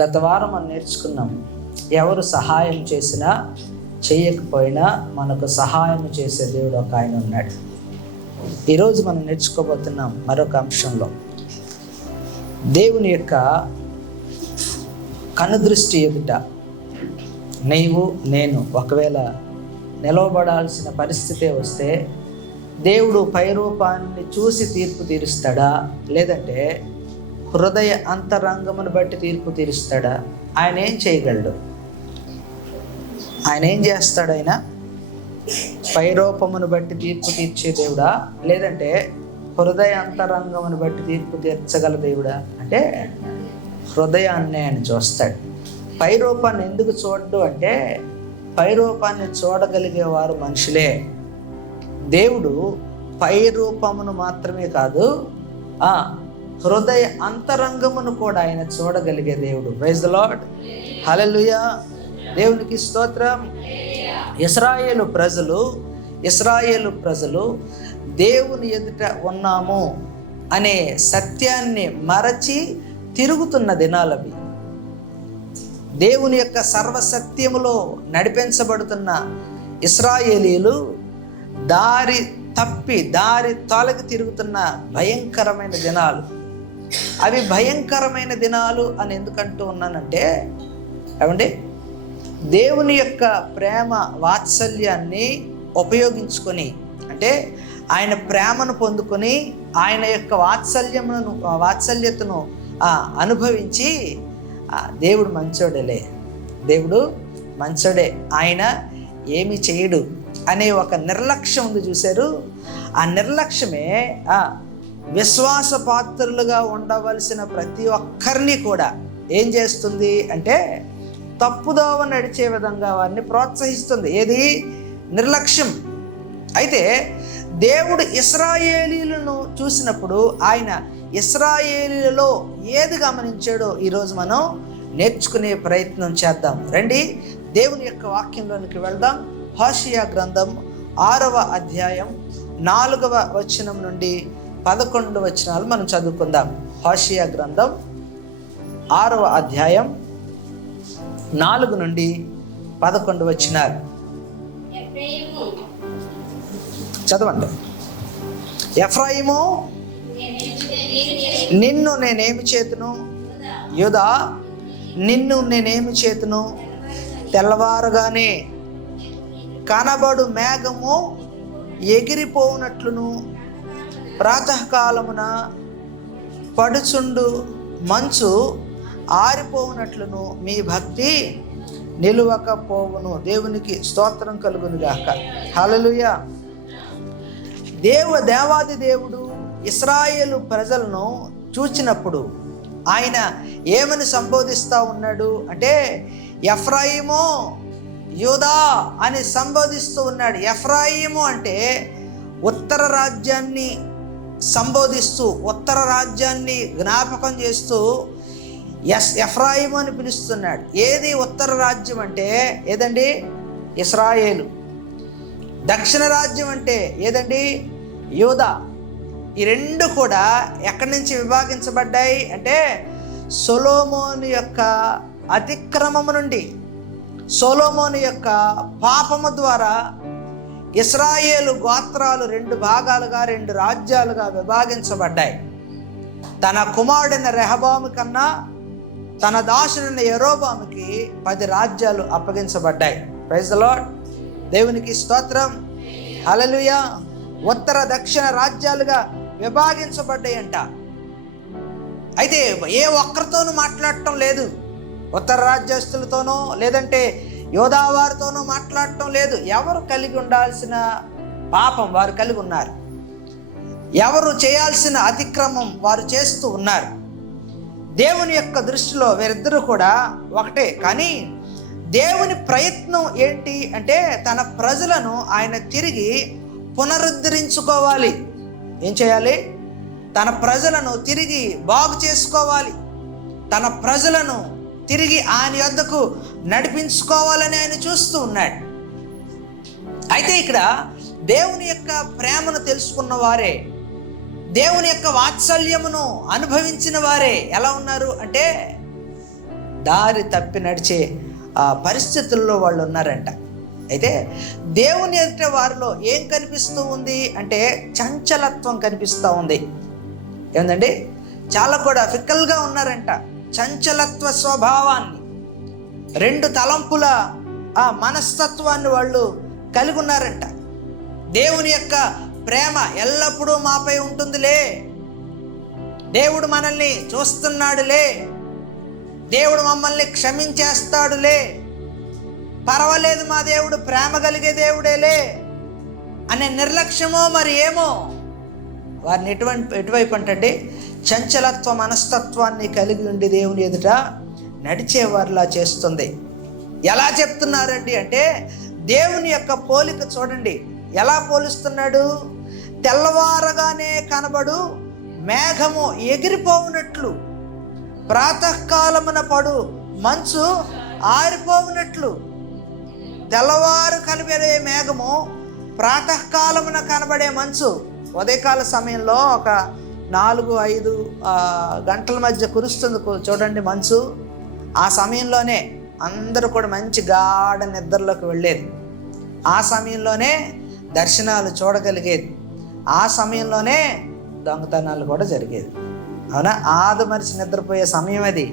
గత వారం మనం నేర్చుకున్నాం, ఎవరు సహాయం చేసినా చేయకపోయినా మనకు సహాయం చేసే దేవుడు ఒక ఆయన ఉన్నాడు. ఈరోజు మనం నేర్చుకోబోతున్నాం మరొక అంశంలో, దేవుని యొక్క కనుదృష్టి ఎదుట నీవు నేను ఒకవేళ నిలవబడాల్సిన పరిస్థితే వస్తే దేవుడు పైరూపాన్ని చూసి తీర్పు తీరుస్తాడా, లేదంటే హృదయ అంతరంగమును బట్టి తీర్పు తీరుస్తాడా? ఆయన ఏం చేయగలడు? ఆయన ఏం చేస్తాడు? ఆయన పైరూపమును బట్టి తీర్పు తీర్చే దేవుడా, లేదంటే హృదయ అంతరంగమును బట్టి తీర్పు తీర్చగల దేవుడా? అంటే హృదయాన్ని ఆయన చూస్తాడు. పైరూపాన్ని ఎందుకు చూడడు అంటే, పైరూపాన్ని చూడగలిగేవారు మనుషులే. దేవుడు పైరూపమును మాత్రమే కాదు, హృదయ అంతరంగమును కూడా ఆయన చూడగలిగే దేవుడు. ప్రైజ్ ది లార్డ్, హల్లెలూయా, దేవునికి స్తోత్రం. ఇశ్రాయేలు ప్రజలు దేవుని ఎదుట ఉన్నాము అనే సత్యాన్ని మరచి తిరుగుతున్న దినాలవి. దేవుని యొక్క సర్వసత్యములో నడిపించబడుతున్న ఇశ్రాయేలీలు దారి తొలగి తిరుగుతున్న భయంకరమైన దినాలు. అవి భయంకరమైన దినాలు అని ఎందుకంటూ ఉన్నానంటే, ఏమండి, దేవుని యొక్క ప్రేమ వాత్సల్యాన్ని ఉపయోగించుకొని, అంటే ఆయన ప్రేమను పొందుకొని ఆయన యొక్క వాత్సల్యతను అనుభవించి దేవుడు మంచోడే, ఆయన ఏమి చేయడు అనే ఒక నిర్లక్ష్యం ఉంది, చూశారు? ఆ నిర్లక్ష్యమే విశ్వాసపాత్రులుగా ఉండవలసిన ప్రతి ఒక్కరిని కూడా ఏం చేస్తుంది అంటే, తప్పుదోవ నడిచే విధంగా వారిని ప్రోత్సహిస్తుంది. ఏది? నిర్లక్ష్యం. అయితే దేవుడు ఇశ్రాయేలీలను చూసినప్పుడు ఆయన ఇశ్రాయేలీలలో ఏది గమనించాడో ఈరోజు మనం నేర్చుకునే ప్రయత్నం చేద్దాం. రండి, దేవుని యొక్క వాక్యంలోనికి వెళ్దాం. హోషేయ గ్రంథం 6వ అధ్యాయం 4వ వచనం నుండి 11 వచనాలు మనం చదువుకుందాం. హోషేయ గ్రంథం 6వ అధ్యాయం 4 నుండి 11 వచనాలు చదవండి. ఎఫ్రాయిము, నిన్ను నేనేమి చేతును? యూదా, నిన్ను నేనేమి చేతును? తెల్లవారుగానే కనబడు మేఘము ఎగిరిపోవునట్లును, ప్రాతకాలమున పడుచుండు మంచు ఆరిపోవునట్లును మీ భక్తి నిలువకపోవును. దేవునికి స్తోత్రం కలుగును గాక. హల్లెలూయా. దేవాది దేవుడు ఇశ్రాయేలు ప్రజలను చూచినప్పుడు ఆయన ఏమని సంబోధిస్తూ ఉన్నాడు అంటే, ఎఫ్రాయిము, యూదా అని సంబోధిస్తూ ఉన్నాడు. ఎఫ్రాయిము అంటే ఉత్తర రాజ్యాన్ని సంబోధిస్తూ, ఉత్తర రాజ్యాన్ని జ్ఞాపకం చేస్తూ ఎఫ్రాయిము అని పిలుస్తున్నాడు. ఏది ఉత్తర రాజ్యం అంటే? ఏదండి? ఇశ్రాయేలు. దక్షిణ రాజ్యం అంటే ఏదండి? యూదా. ఈ రెండు కూడా ఎక్కడి నుంచి విభాగించబడ్డాయి అంటే, సొలొమోను యొక్క అతిక్రమము నుండి, సొలొమోను యొక్క పాపము ద్వారా ఇశ్రాయేలు గోత్రాలు 2 భాగాలుగా, 2 రాజ్యాలుగా విభాగించబడ్డాయి. తన కుమారుడైన రెహబాము కన్నా తన దాసుడైన యెరోబాముకి 10 రాజ్యాలు అప్పగించబడ్డాయి. ప్రైజ్ ది లార్డ్, దేవునికి స్తోత్రం, హల్లెలూయా. ఉత్తర దక్షిణ రాజ్యాలుగా విభాగించబడ్డాయంట. అయితే ఏ ఒక్కరితోనూ మాట్లాడటం లేదు, ఉత్తర రాజ్యస్తులతోనో లేదంటే యోధావారితోనూ మాట్లాడటం లేదు. ఎవరు కలిగి ఉండాల్సిన పాపం వారు కలిగి ఉన్నారు, ఎవరు చేయాల్సిన అతిక్రమం వారు చేస్తూ ఉన్నారు. దేవుని యొక్క దృష్టిలో వీరిద్దరూ కూడా ఒకటే. కానీ దేవుని ప్రయత్నం ఏంటి అంటే, తన ప్రజలను ఆయన తిరిగి పునరుద్ధరించుకోవాలి. ఏం చేయాలి? తన ప్రజలను తిరిగి బాగు చేసుకోవాలి, తన ప్రజలను తిరిగి ఆయన యొద్దకు నడిపించుకోవాలని ఆయన చూస్తూ ఉన్నాడు. అయితే ఇక్కడ దేవుని యొక్క ప్రేమను తెలుసుకున్న వారే, దేవుని యొక్క వాత్సల్యమును అనుభవించిన వారే ఎలా ఉన్నారు అంటే, దారి తప్పి నడిచే పరిస్థితుల్లో వాళ్ళు ఉన్నారంట. అయితే దేవుని ఎదుట వారిలో ఏం కనిపిస్తూ ఉంది అంటే చంచలత్వం కనిపిస్తూ ఉంది. ఏంటండి, చాలా కూడా ఫిక్కల్గా ఉన్నారంట. చంచలత్వ స్వభావాన్ని, రెండు తలంపుల ఆ మనస్తత్వాన్ని వాళ్ళు కలిగి ఉన్నారంట. దేవుని యొక్క ప్రేమ ఎల్లప్పుడూ మాపై ఉంటుందిలే, దేవుడు మనల్ని చూస్తున్నాడులే, దేవుడు మమ్మల్ని క్షమించేస్తాడులే, పర్వాలేదు మా దేవుడు ప్రేమ కలిగే దేవుడేలే అనే నిర్లక్ష్యమో మరి ఏమో వారిని ఎటువైపు అంటే చంచలత్వ మనస్తత్వాన్ని కలిగి ఉండి దేవుని ఎదుట నడిచేవారిలా చేస్తుంది. ఎలా చెప్తున్నారండి అంటే దేవుని యొక్క పోలిక చూడండి, ఎలా పోలుస్తున్నాడు. తెల్లవారగానే కనబడు మేఘము ఎగిరిపోవునట్లు, ప్రాతకాలమున పడు మంచు ఆరిపోవునట్లు. తెల్లవారు కనబడే మేఘము, ప్రాతకాలమున కనబడే మంచు. ఉదయకాల సమయంలో ఒక 4-5 గంటల మధ్య కురుస్తుంది చూడండి మంచు. ఆ సమయంలోనే అందరూ కూడా మంచి గాఢ నిద్రలోకి వెళ్ళేది. ఆ సమయంలోనే దర్శనాలు చూడగలిగేది. ఆ సమయంలోనే దొంగతనాలు కూడా జరిగేది. అవునా? ఆదమరిచి నిద్రపోయే సమయం అది.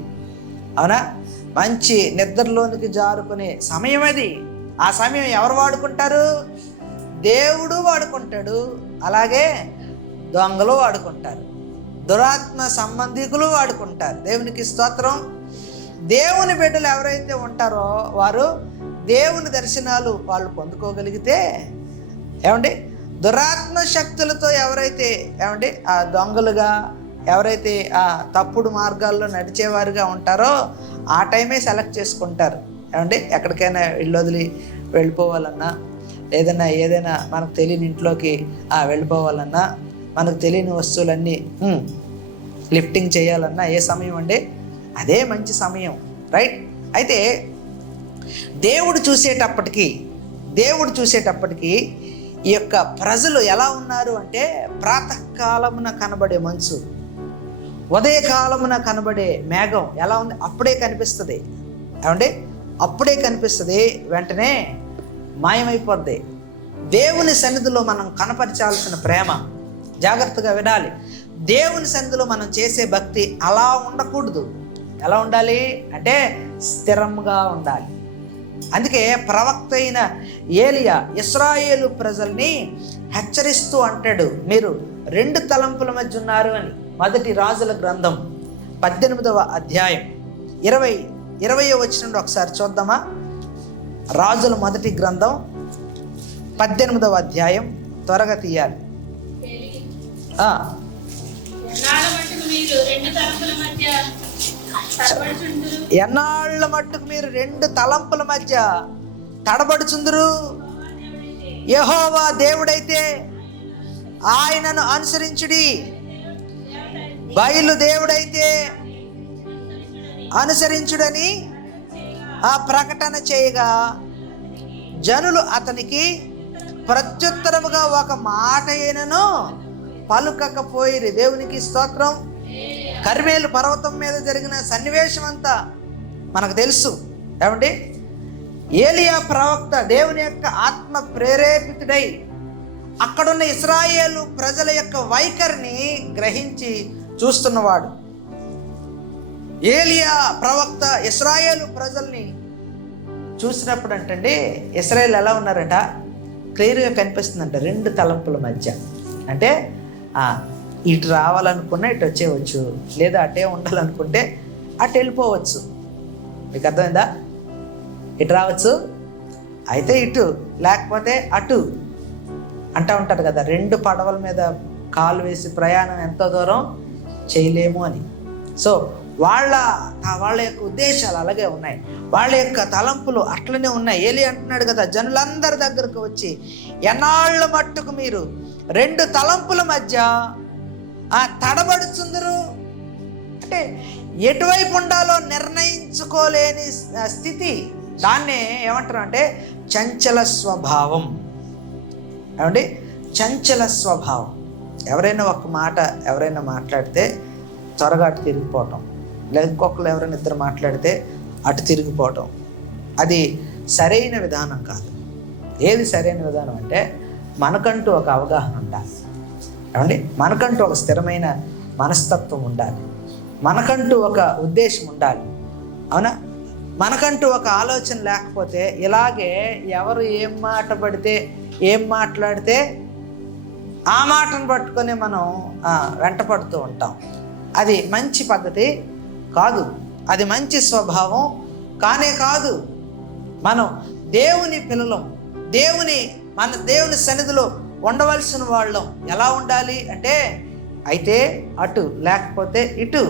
అవునా? మంచి నిద్రలోనికి జారుకునే సమయం అది. ఆ సమయం ఎవరు వాడుకుంటారు? దేవుడు వాడుకుంటాడు, అలాగే దొంగలు వాడుకుంటారు, దురాత్మ సంబంధికులు వాడుకుంటారు. దేవునికి స్తోత్రం. దేవుని బిడ్డలు ఎవరైతే ఉంటారో వారు దేవుని దర్శనాలు వాళ్ళు పొందుకోగలిగితే, ఏమండి, దురాత్మ శక్తులతో ఎవరైతే ఆ దొంగలుగా ఎవరైతే ఆ తప్పుడు మార్గాల్లో నడిచేవారుగా ఉంటారో ఆ టైమే సెలెక్ట్ చేసుకుంటారు. ఎక్కడికైనా ఇల్లు వదిలి వెళ్ళిపోవాలన్నా, ఏదైనా మనకు తెలియని ఇంట్లోకి వెళ్ళిపోవాలన్నా, మనకు తెలియని వస్తువులన్నీ లిఫ్టింగ్ చేయాలన్నా ఏ సమయం అండి? అదే మంచి సమయం, రైట్? అయితే దేవుడు చూసేటప్పటికీ ఈ యొక్క ప్రజలు ఎలా ఉన్నారు అంటే ప్రాతకాలమున కనబడే మంచు, ఉదయకాలమున కనబడే మేఘం ఎలా ఉంది? అప్పుడే కనిపిస్తుంది. అప్పుడే కనిపిస్తుంది, వెంటనే మాయమైపోద్ది. దేవుని సన్నిధిలో మనం కనపరచాల్సిన ప్రేమ జాగ్రత్తగా వినాలి. దేవుని సన్నిధిలో మనం చేసే భక్తి అలా ఉండకూడదు. ఎలా ఉండాలి అంటే స్థిరంగా ఉండాలి. అందుకే ప్రవక్త అయిన ఏలియా ఇశ్రాయేలు ప్రజల్ని హెచ్చరిస్తూ అంటాడు, మీరు 2 తలంపుల మధ్య ఉన్నారు అని. 1 రాజుల గ్రంథం 18వ అధ్యాయం 20వ వచనం ఒకసారి చూద్దామా? రాజుల 1 గ్రంథం 18వ అధ్యాయం, త్వరగా తీయాలి. ఎన్నాళ్ళ మట్టుకు మీరు 2 తలంపుల మధ్య తడబడుచుందురు. యెహోవా దేవుడైతే ఆయనను అనుసరించుడి, బయలు దేవుడైతే అనుసరించుడని ఆ ప్రకటన చేయగా జనులు అతనికి ప్రత్యుత్తరముగా ఒక మాట అయినను పలుకకపోయిరి. దేవునికి స్తోత్రం. కర్మేలు పర్వతం మీద జరిగిన సన్నివేశం అంతా మనకు తెలుసు. ఏలియా ప్రవక్త దేవుని యొక్క ఆత్మ ప్రేరేపితుడై అక్కడున్న ఇశ్రాయేలు ప్రజల యొక్క వైఖరిని గ్రహించి చూస్తున్నవాడు. ఏలియా ప్రవక్త ఇశ్రాయేలు ప్రజల్ని చూసినప్పుడు అంటండి, ఇశ్రాయేలు ఎలా ఉన్నారట క్లియర్గా కనిపిస్తుందంట. 2 తలంపుల మధ్య. అంటే ఇటు రావాలనుకున్నా ఇటు వచ్చేయవచ్చు, లేదా అటే ఉండాలనుకుంటే అటు వెళ్ళిపోవచ్చు. మీకు అర్థమైందా? ఇటు రావచ్చు అయితే ఇటు, లేకపోతే అటు అంటూ ఉంటారు కదా. 2 పడవల మీద కాలు వేసి ప్రయాణం ఎంతో దూరం చేయలేము అని. సో వాళ్ళ యొక్క ఉద్దేశాలు అలాగే ఉన్నాయి, వాళ్ళ యొక్క తలంపులు అట్లనే ఉన్నాయి. ఏలి అంటున్నాడు కదా, జనులందరి దగ్గరకు వచ్చి ఎన్నాళ్ళ మట్టుకు మీరు 2 తలంపుల మధ్య తడబడుచుందరు. అంటే ఎటువైపు ఉండాలో నిర్ణయించుకోలేని స్థితి, దాన్నే ఏమంటారు అంటే చంచల స్వభావం. చంచల స్వభావం. ఎవరైనా మాట్లాడితే త్వరగా అటు తిరిగిపోవటం, లేదా ఇంకొకరు ఎవరైనా ఇద్దరు మాట్లాడితే అటు తిరిగిపోవటం అది సరైన విధానం కాదు. ఏది సరైన విధానం అంటే మనకంటూ ఒక అవగాహన ఉండాలి. ఏమండి, మనకంటూ ఒక స్థిరమైన మనస్తత్వం ఉండాలి, మనకంటూ ఒక ఉద్దేశం ఉండాలి. అవునా? మనకంటూ ఒక ఆలోచన లేకపోతే ఇలాగే ఎవరు ఏం మాట పడితే ఏం మాట్లాడితే ఆ మాటను పట్టుకొని మనం వెంట పడుతూ ఉంటాం. అది మంచి పద్ధతి కాదు, అది మంచి స్వభావం కానే కాదు. మనం దేవుని పిల్లలం, మన దేవుని సన్నిధిలో ఉండవలసిన వాళ్ళం. ఎలా ఉండాలి అంటే అయితే అటు లేకపోతే ఇటు.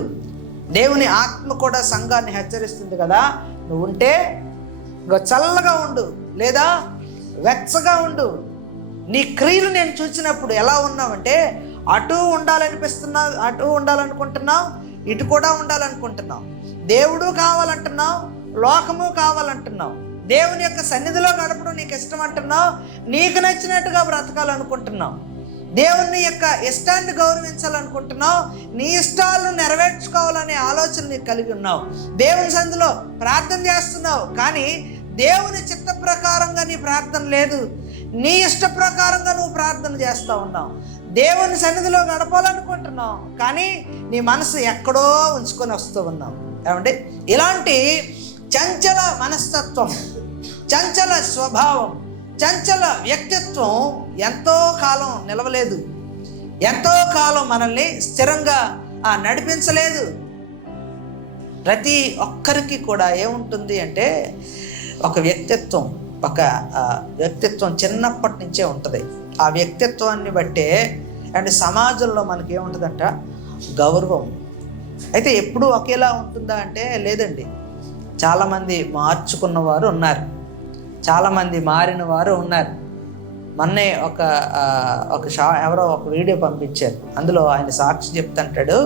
దేవుని ఆత్మ కూడా సంఘాన్ని హెచ్చరిస్తుంది కదా, నువ్వు ఉంటే చల్లగా ఉండు లేదా వెచ్చగా ఉండు. నీ క్రియలు నేను చూసినప్పుడు ఎలా ఉన్నావంటే అటు ఉండాలనిపిస్తున్నావు, అటు ఉండాలనుకుంటున్నావు, ఇటు కూడా ఉండాలనుకుంటున్నావు. దేవుడు కావాలంటున్నావు, లోకము కావాలంటున్నావు. దేవుని యొక్క సన్నిధిలో గడపడం నీకు ఇష్టం అంటున్నావు, నీకు నచ్చినట్టుగా బ్రతకాలనుకుంటున్నావు. దేవుని యొక్క ఇష్టాన్ని గౌరవించాలనుకుంటున్నావు, నీ ఇష్టాలను నెరవేర్చుకోవాలనే ఆలోచన నీకు కలిగి ఉన్నావు. దేవుని సన్నిధిలో ప్రార్థన చేస్తున్నావు, కానీ దేవుని చిత్త ప్రకారంగా నీ ప్రార్థన లేదు, నీ ఇష్ట ప్రకారంగా నువ్వు ప్రార్థన చేస్తూ ఉన్నావు. దేవుని సన్నిధిలో గడపాలనుకుంటున్నావు, కానీ నీ మనసు ఎక్కడో ఉంచుకొని వస్తూ ఉన్నావు. ఏమంటే ఇలాంటి చంచల మనస్తత్వం, చంచల స్వభావం, చంచల వ్యక్తిత్వం ఎంతో కాలం నిలవలేదు, ఎంతో కాలం మనల్ని స్థిరంగా నడిపించలేదు. ప్రతి ఒక్కరికి కూడా ఏముంటుంది అంటే ఒక వ్యక్తిత్వం చిన్నప్పటి నుంచే ఉంటుంది. ఆ వ్యక్తిత్వాన్ని బట్టే అంటే సమాజంలో మనకి ఏముంటుందంట గౌరవం. అయితే ఎప్పుడూ ఒకేలా ఉంటుందా అంటే లేదండి. చాలామంది మార్చుకున్నవారు ఉన్నారు, చాలామంది మారిన వారు ఉన్నారు. మొన్నే ఎవరో ఒక వీడియో పంపించారు, అందులో ఆయన సాక్షి చెప్తుంటాడు,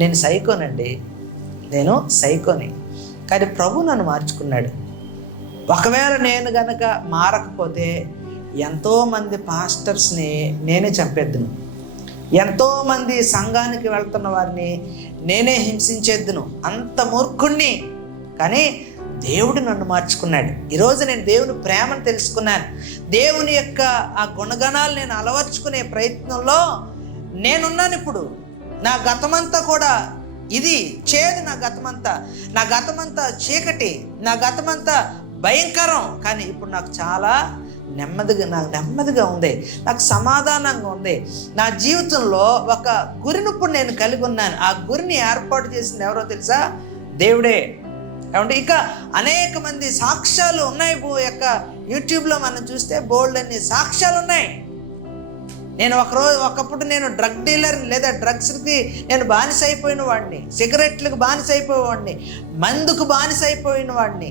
నేను సైకోని కానీ ప్రభు నన్ను మార్చుకున్నాడు. ఒకవేళ నేను గనక మారకపోతే ఎంతోమంది పాస్టర్స్ని నేనే చంపేద్దును, ఎంతోమంది సంఘానికి వెళ్తున్న వారిని నేనే హింసించేద్దును, అంత మూర్ఖుణ్ణి. కానీ దేవుడు నన్ను మార్చుకున్నాడు. ఈరోజు నేను దేవుని ప్రేమను తెలుసుకున్నాను, దేవుని యొక్క ఆ గుణగణాలు నేను అలవర్చుకునే ప్రయత్నంలో నేనున్నాను. ఇప్పుడు నా గతమంతా కూడా ఇది చేదు, నా గతమంతా చీకటి, నా గతమంతా భయంకరం. కానీ ఇప్పుడు నాకు చాలా నెమ్మదిగా ఉంది, నాకు సమాధానంగా ఉంది. నా జీవితంలో ఒక గురిని ఇప్పుడు నేను కలిగి ఉన్నాను. ఆ గురిని ఏర్పాటు చేసింది ఎవరో తెలుసా? దేవుడే. ఏమంటే ఇంకా అనేక మంది సాక్ష్యాలు ఉన్నాయి. యూట్యూబ్లో మనం చూస్తే బోల్డ్ అన్ని సాక్ష్యాలు ఉన్నాయి. నేను ఒకప్పుడు నేను డ్రగ్ డీలర్ లేదా డ్రగ్స్కి నేను బానిస అయిపోయిన వాడిని, సిగరెట్లకు బానిస అయిపోయేవాడిని, మందుకు బానిస అయిపోయిన వాడిని.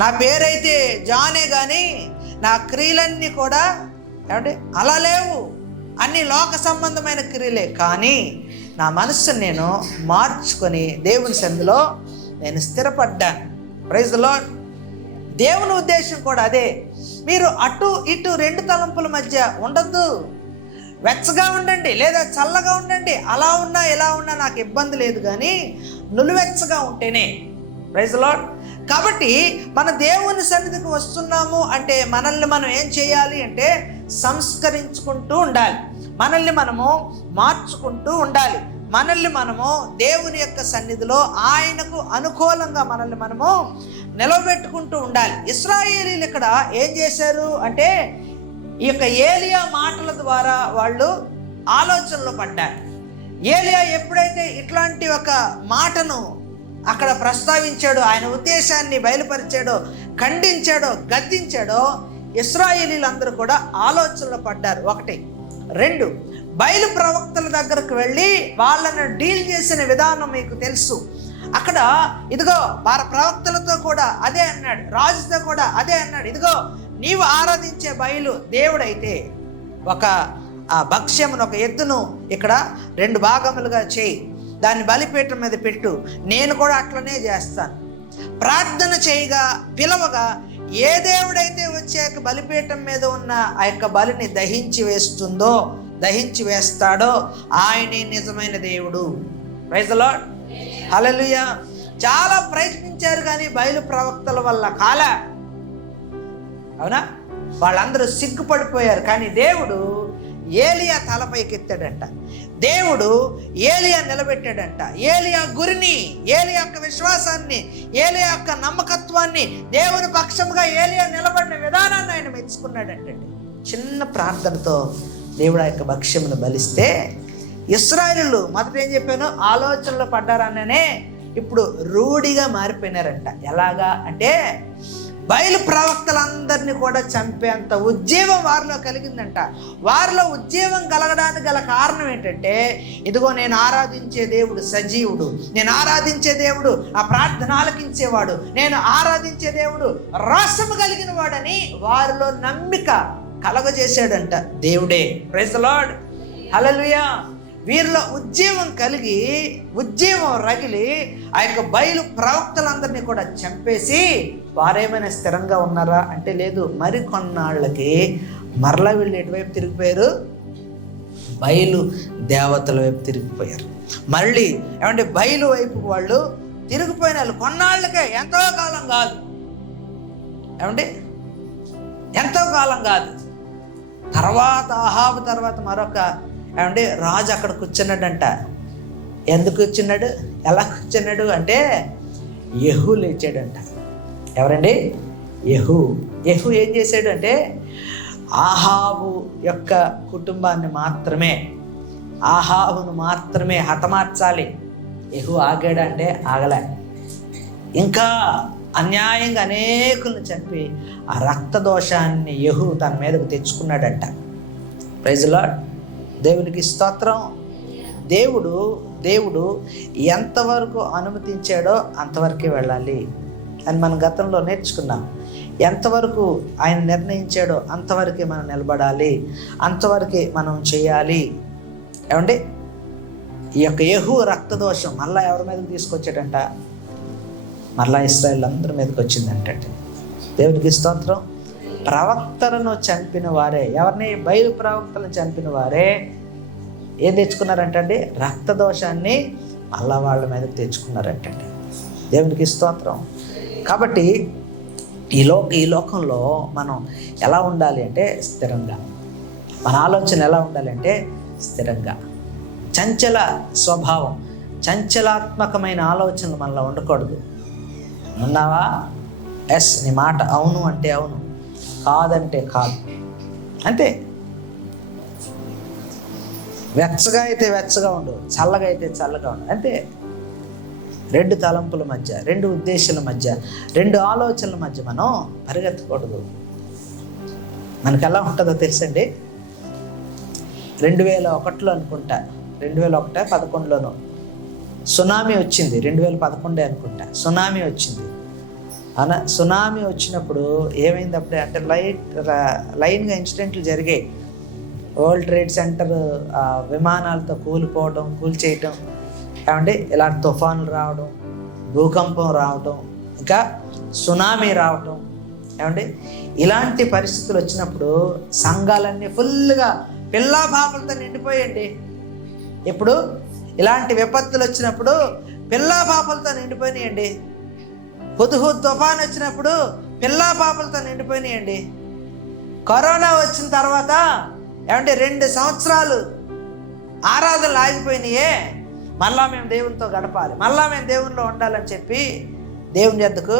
నా పేరైతే జానే, కానీ నా క్రియలన్నీ కూడా ఏమంటే అలా లేవు, అన్ని లోక సంబంధమైన క్రియలే. కానీ నా మనస్సును నేను మార్చుకొని దేవుని సన్నిధిలో నేను స్థిరపడ్డాను. Praise the lord. దేవుని ఉద్దేశం కూడా అదే. మీరు అటు ఇటు రెండు తలంపుల మధ్య ఉండద్దు. వెచ్చగా ఉండండి లేదా చల్లగా ఉండండి, అలా ఉన్నా ఎలా ఉన్నా నాకు ఇబ్బంది లేదు, కానీ నులివెచ్చగా ఉంటేనే. Praise the Lord. కాబట్టి మన దేవుని సన్నిధికి వస్తున్నాము అంటే మనల్ని మనం ఏం చేయాలి అంటే సంస్కరించుకుంటూ ఉండాలి, మనల్ని మనము మార్చుకుంటూ ఉండాలి, మనల్ని మనము దేవుని యొక్క సన్నిధిలో ఆయనకు అనుకూలంగా మనల్ని మనము నిలబెట్టుకుంటూ ఉండాలి. ఇశ్రాయేలీలు ఇక్కడ ఏం చేశారు అంటే ఈ యొక్క ఏలియా మాటల ద్వారా వాళ్ళు ఆలోచనలో పడ్డారు. ఏలియా ఎప్పుడైతే ఇట్లాంటి ఒక మాటను అక్కడ ప్రస్తావించాడో, ఆయన ఉద్దేశాన్ని బయలుపరిచాడో, ఖండించాడో, గద్దించాడో, ఇశ్రాయేలీలందరూ కూడా ఆలోచనలో పడ్డారు. 1. 2, బయలు ప్రవక్తల దగ్గరకు వెళ్ళి వాళ్ళను డీల్ చేసిన విధానం మీకు తెలుసు. అక్కడ ఇదిగో ప్రవక్తలతో కూడా అదే అన్నాడు, రాజుతో కూడా అదే అన్నాడు. ఇదిగో నీవు ఆరాధించే బయలు దేవుడైతే ఒక భక్ష్యమును, ఒక ఎద్దును ఇక్కడ 2 భాగములుగా చేయి, దాన్ని బలిపీఠం మీద పెట్టు, నేను కూడా అట్లనే చేస్తాను. ప్రార్థన చేయగా పిలవగా ఏ దేవుడైతే వచ్చాక బలిపీఠం మీద ఉన్న ఆ యొక్క బలిని దహించి వేస్తాడో ఆయనే నిజమైన దేవుడు. Praise the Lord. హల్లెలూయా. చాలా ప్రయత్నించారు కానీ బయలు ప్రవక్తల వల్ల కాలే. అవునా? వాళ్ళందరూ సిగ్గుపడిపోయారు. కానీ దేవుడు ఏలియా తలపైకెత్తాడంట. దేవుడు ఏలియా నిలబెట్టాడంట. ఏలియా గురిని, ఏలియా యొక్క విశ్వాసాన్ని, ఏలియా యొక్క నమ్మకత్వాన్ని, దేవుని పక్షంగా ఏలియా నిలబడిన విధానాన్ని ఆయన మెచ్చుకున్నాడంటే. చిన్న ప్రార్థనతో దేవుడు ఆ యొక్క భక్ష్యమును బలిస్తే ఇశ్రాయేలీయులు మొదట ఏం చెప్పాను, ఆలోచనలో పడ్డారననే ఇప్పుడు రూఢిగా మారిపోయినారంట. ఎలాగా అంటే బయలు ప్రవక్తలందరినీ కూడా చంపేంత ఉజ్జీవం వారిలో కలిగిందంట. వారిలో ఉజ్జీవం కలగడానికి గల కారణం ఏంటంటే, ఇదిగో నేను ఆరాధించే దేవుడు సజీవుడు, నేను ఆరాధించే దేవుడు ఆ ప్రార్థన ఆలకించేవాడు, నేను ఆరాధించే దేవుడు రసము కలిగిన వాడని వారిలో నమ్మిక కలగజేశాడంట దేవుడే. ప్రైజ్ ది లార్డ్, హల్లెలూయా. వీరిలో ఉజ్జీవం కలిగి, ఉజ్జీవం రగిలి ఆ యొక్క బయలు ప్రవక్తలందరినీ కూడా చంపేసి వారేమైనా స్థిరంగా ఉన్నారా అంటే లేదు. మరి కొన్నాళ్ళకి మరలా వీళ్ళు ఎటువైపు తిరిగిపోయారు, బయలు దేవతల వైపు తిరిగిపోయారు. మళ్ళీ ఏమంటే బయలు వైపు వాళ్ళు తిరిగిపోయిన వాళ్ళు కొన్నాళ్ళకే, ఎంతో కాలం కాదు, ఏమంటే ఎంతో కాలం కాదు. తర్వాత అహాబు తర్వాత మరొక ఏమంటే రాజు అక్కడ కూర్చున్నాడంట. ఎందుకు కూర్చున్నాడు, ఎలా కూర్చున్నాడు అంటే యెహూ లేచాడంట. ఎవరండి? యెహూ. యెహూ ఏం చేశాడు అంటే ఆహాబు యొక్క కుటుంబాన్ని మాత్రమే, ఆహాబును మాత్రమే హతమార్చాలి. యెహూ ఆగాడంటే ఆగలే. ఇంకా అన్యాయంగా అనేకులను చంపి ఆ రక్త దోషాన్ని యెహూ తన మీదకు తెచ్చుకున్నాడంట. ప్రైజ్ ది లార్డ్, దేవునికి స్తోత్రం. దేవుడు ఎంతవరకు అనుమతించాడో అంతవరకే వెళ్ళాలి అని మనం గతంలో నేర్చుకున్నాం. ఎంతవరకు ఆయన నిర్ణయించాడో అంతవరకే మనం నిలబడాలి, అంతవరకే మనం చేయాలి. ఏమండి ఈ యొక్క యెహూ రక్తదోషం మళ్ళీ ఎవరి మీదకి తీసుకొచ్చాడంట, మళ్ళా ఇశ్రాయేల్ అందరి మీదకి వచ్చిందంటే. దేవునికి స్తోత్రం. ప్రవక్తలను చంపిన వారే, ఎవరిని? బయలు ప్రవక్తలను చంపిన వారే ఏం తెచ్చుకున్నారంటండి? రక్తదోషాన్ని మళ్ళా వాళ్ళ మీదకి తెచ్చుకున్నారంటండి. దేవునికి స్తోత్రం. కాబట్టి ఈ లోకంలో మనం ఎలా ఉండాలి అంటే స్థిరంగా, మన ఆలోచన ఎలా ఉండాలి అంటే స్థిరంగా. చంచల స్వభావం, చంచలాత్మకమైన ఆలోచనలు మనలో ఉండకూడదు. ఉన్నావా? ఎస్, నీ మాట అవును అంటే అవును, కాదంటే కాదు, అంతే. వెచ్చగా అయితే వెచ్చగా ఉండు, చల్లగా అయితే చల్లగా ఉండు, అంతే. రెండు తలంపుల మధ్య, రెండు ఉద్దేశాల మధ్య, రెండు ఆలోచనల మధ్య మనం పరిగెత్తకూడదు. మనకు ఎలా ఉంటుందో తెలుసండి, 2001లో అనుకుంటా, 2011-11లోనూ సునామీ వచ్చింది. 2011 అనుకుంటా సునామీ వచ్చింది. సునామీ వచ్చినప్పుడు ఏమైంది అప్పుడే అంటే లైన్గా ఇన్సిడెంట్లు జరిగాయి. వరల్డ్ ట్రేడ్ సెంటర్ విమానాలతో కూల్చేయటం, ఏమంటే ఇలా తుఫానులు రావడం, భూకంపం రావటం, ఇంకా సునామీ రావటం, ఏమంటే ఇలాంటి పరిస్థితులు వచ్చినప్పుడు సంఘాలన్నీ ఫుల్గా పిల్లా పాపలతో నిండిపోయండి. ఇప్పుడు ఇలాంటి విపత్తులు వచ్చినప్పుడు పిల్లా పాపలతో నిండిపోయినాయండి. హుద్హుద్ తుఫాన్ వచ్చినప్పుడు పిల్లా పాపలతో నిండిపోయినాయండి. కరోనా వచ్చిన తర్వాత ఏమంటే 2 సంవత్సరాలు ఆరాధనలు ఆగిపోయినాయే. మళ్ళా మేము దేవునితో గడపాలి, మళ్ళా మేము దేవునిలో ఉండాలని చెప్పి దేవుని యొద్దకు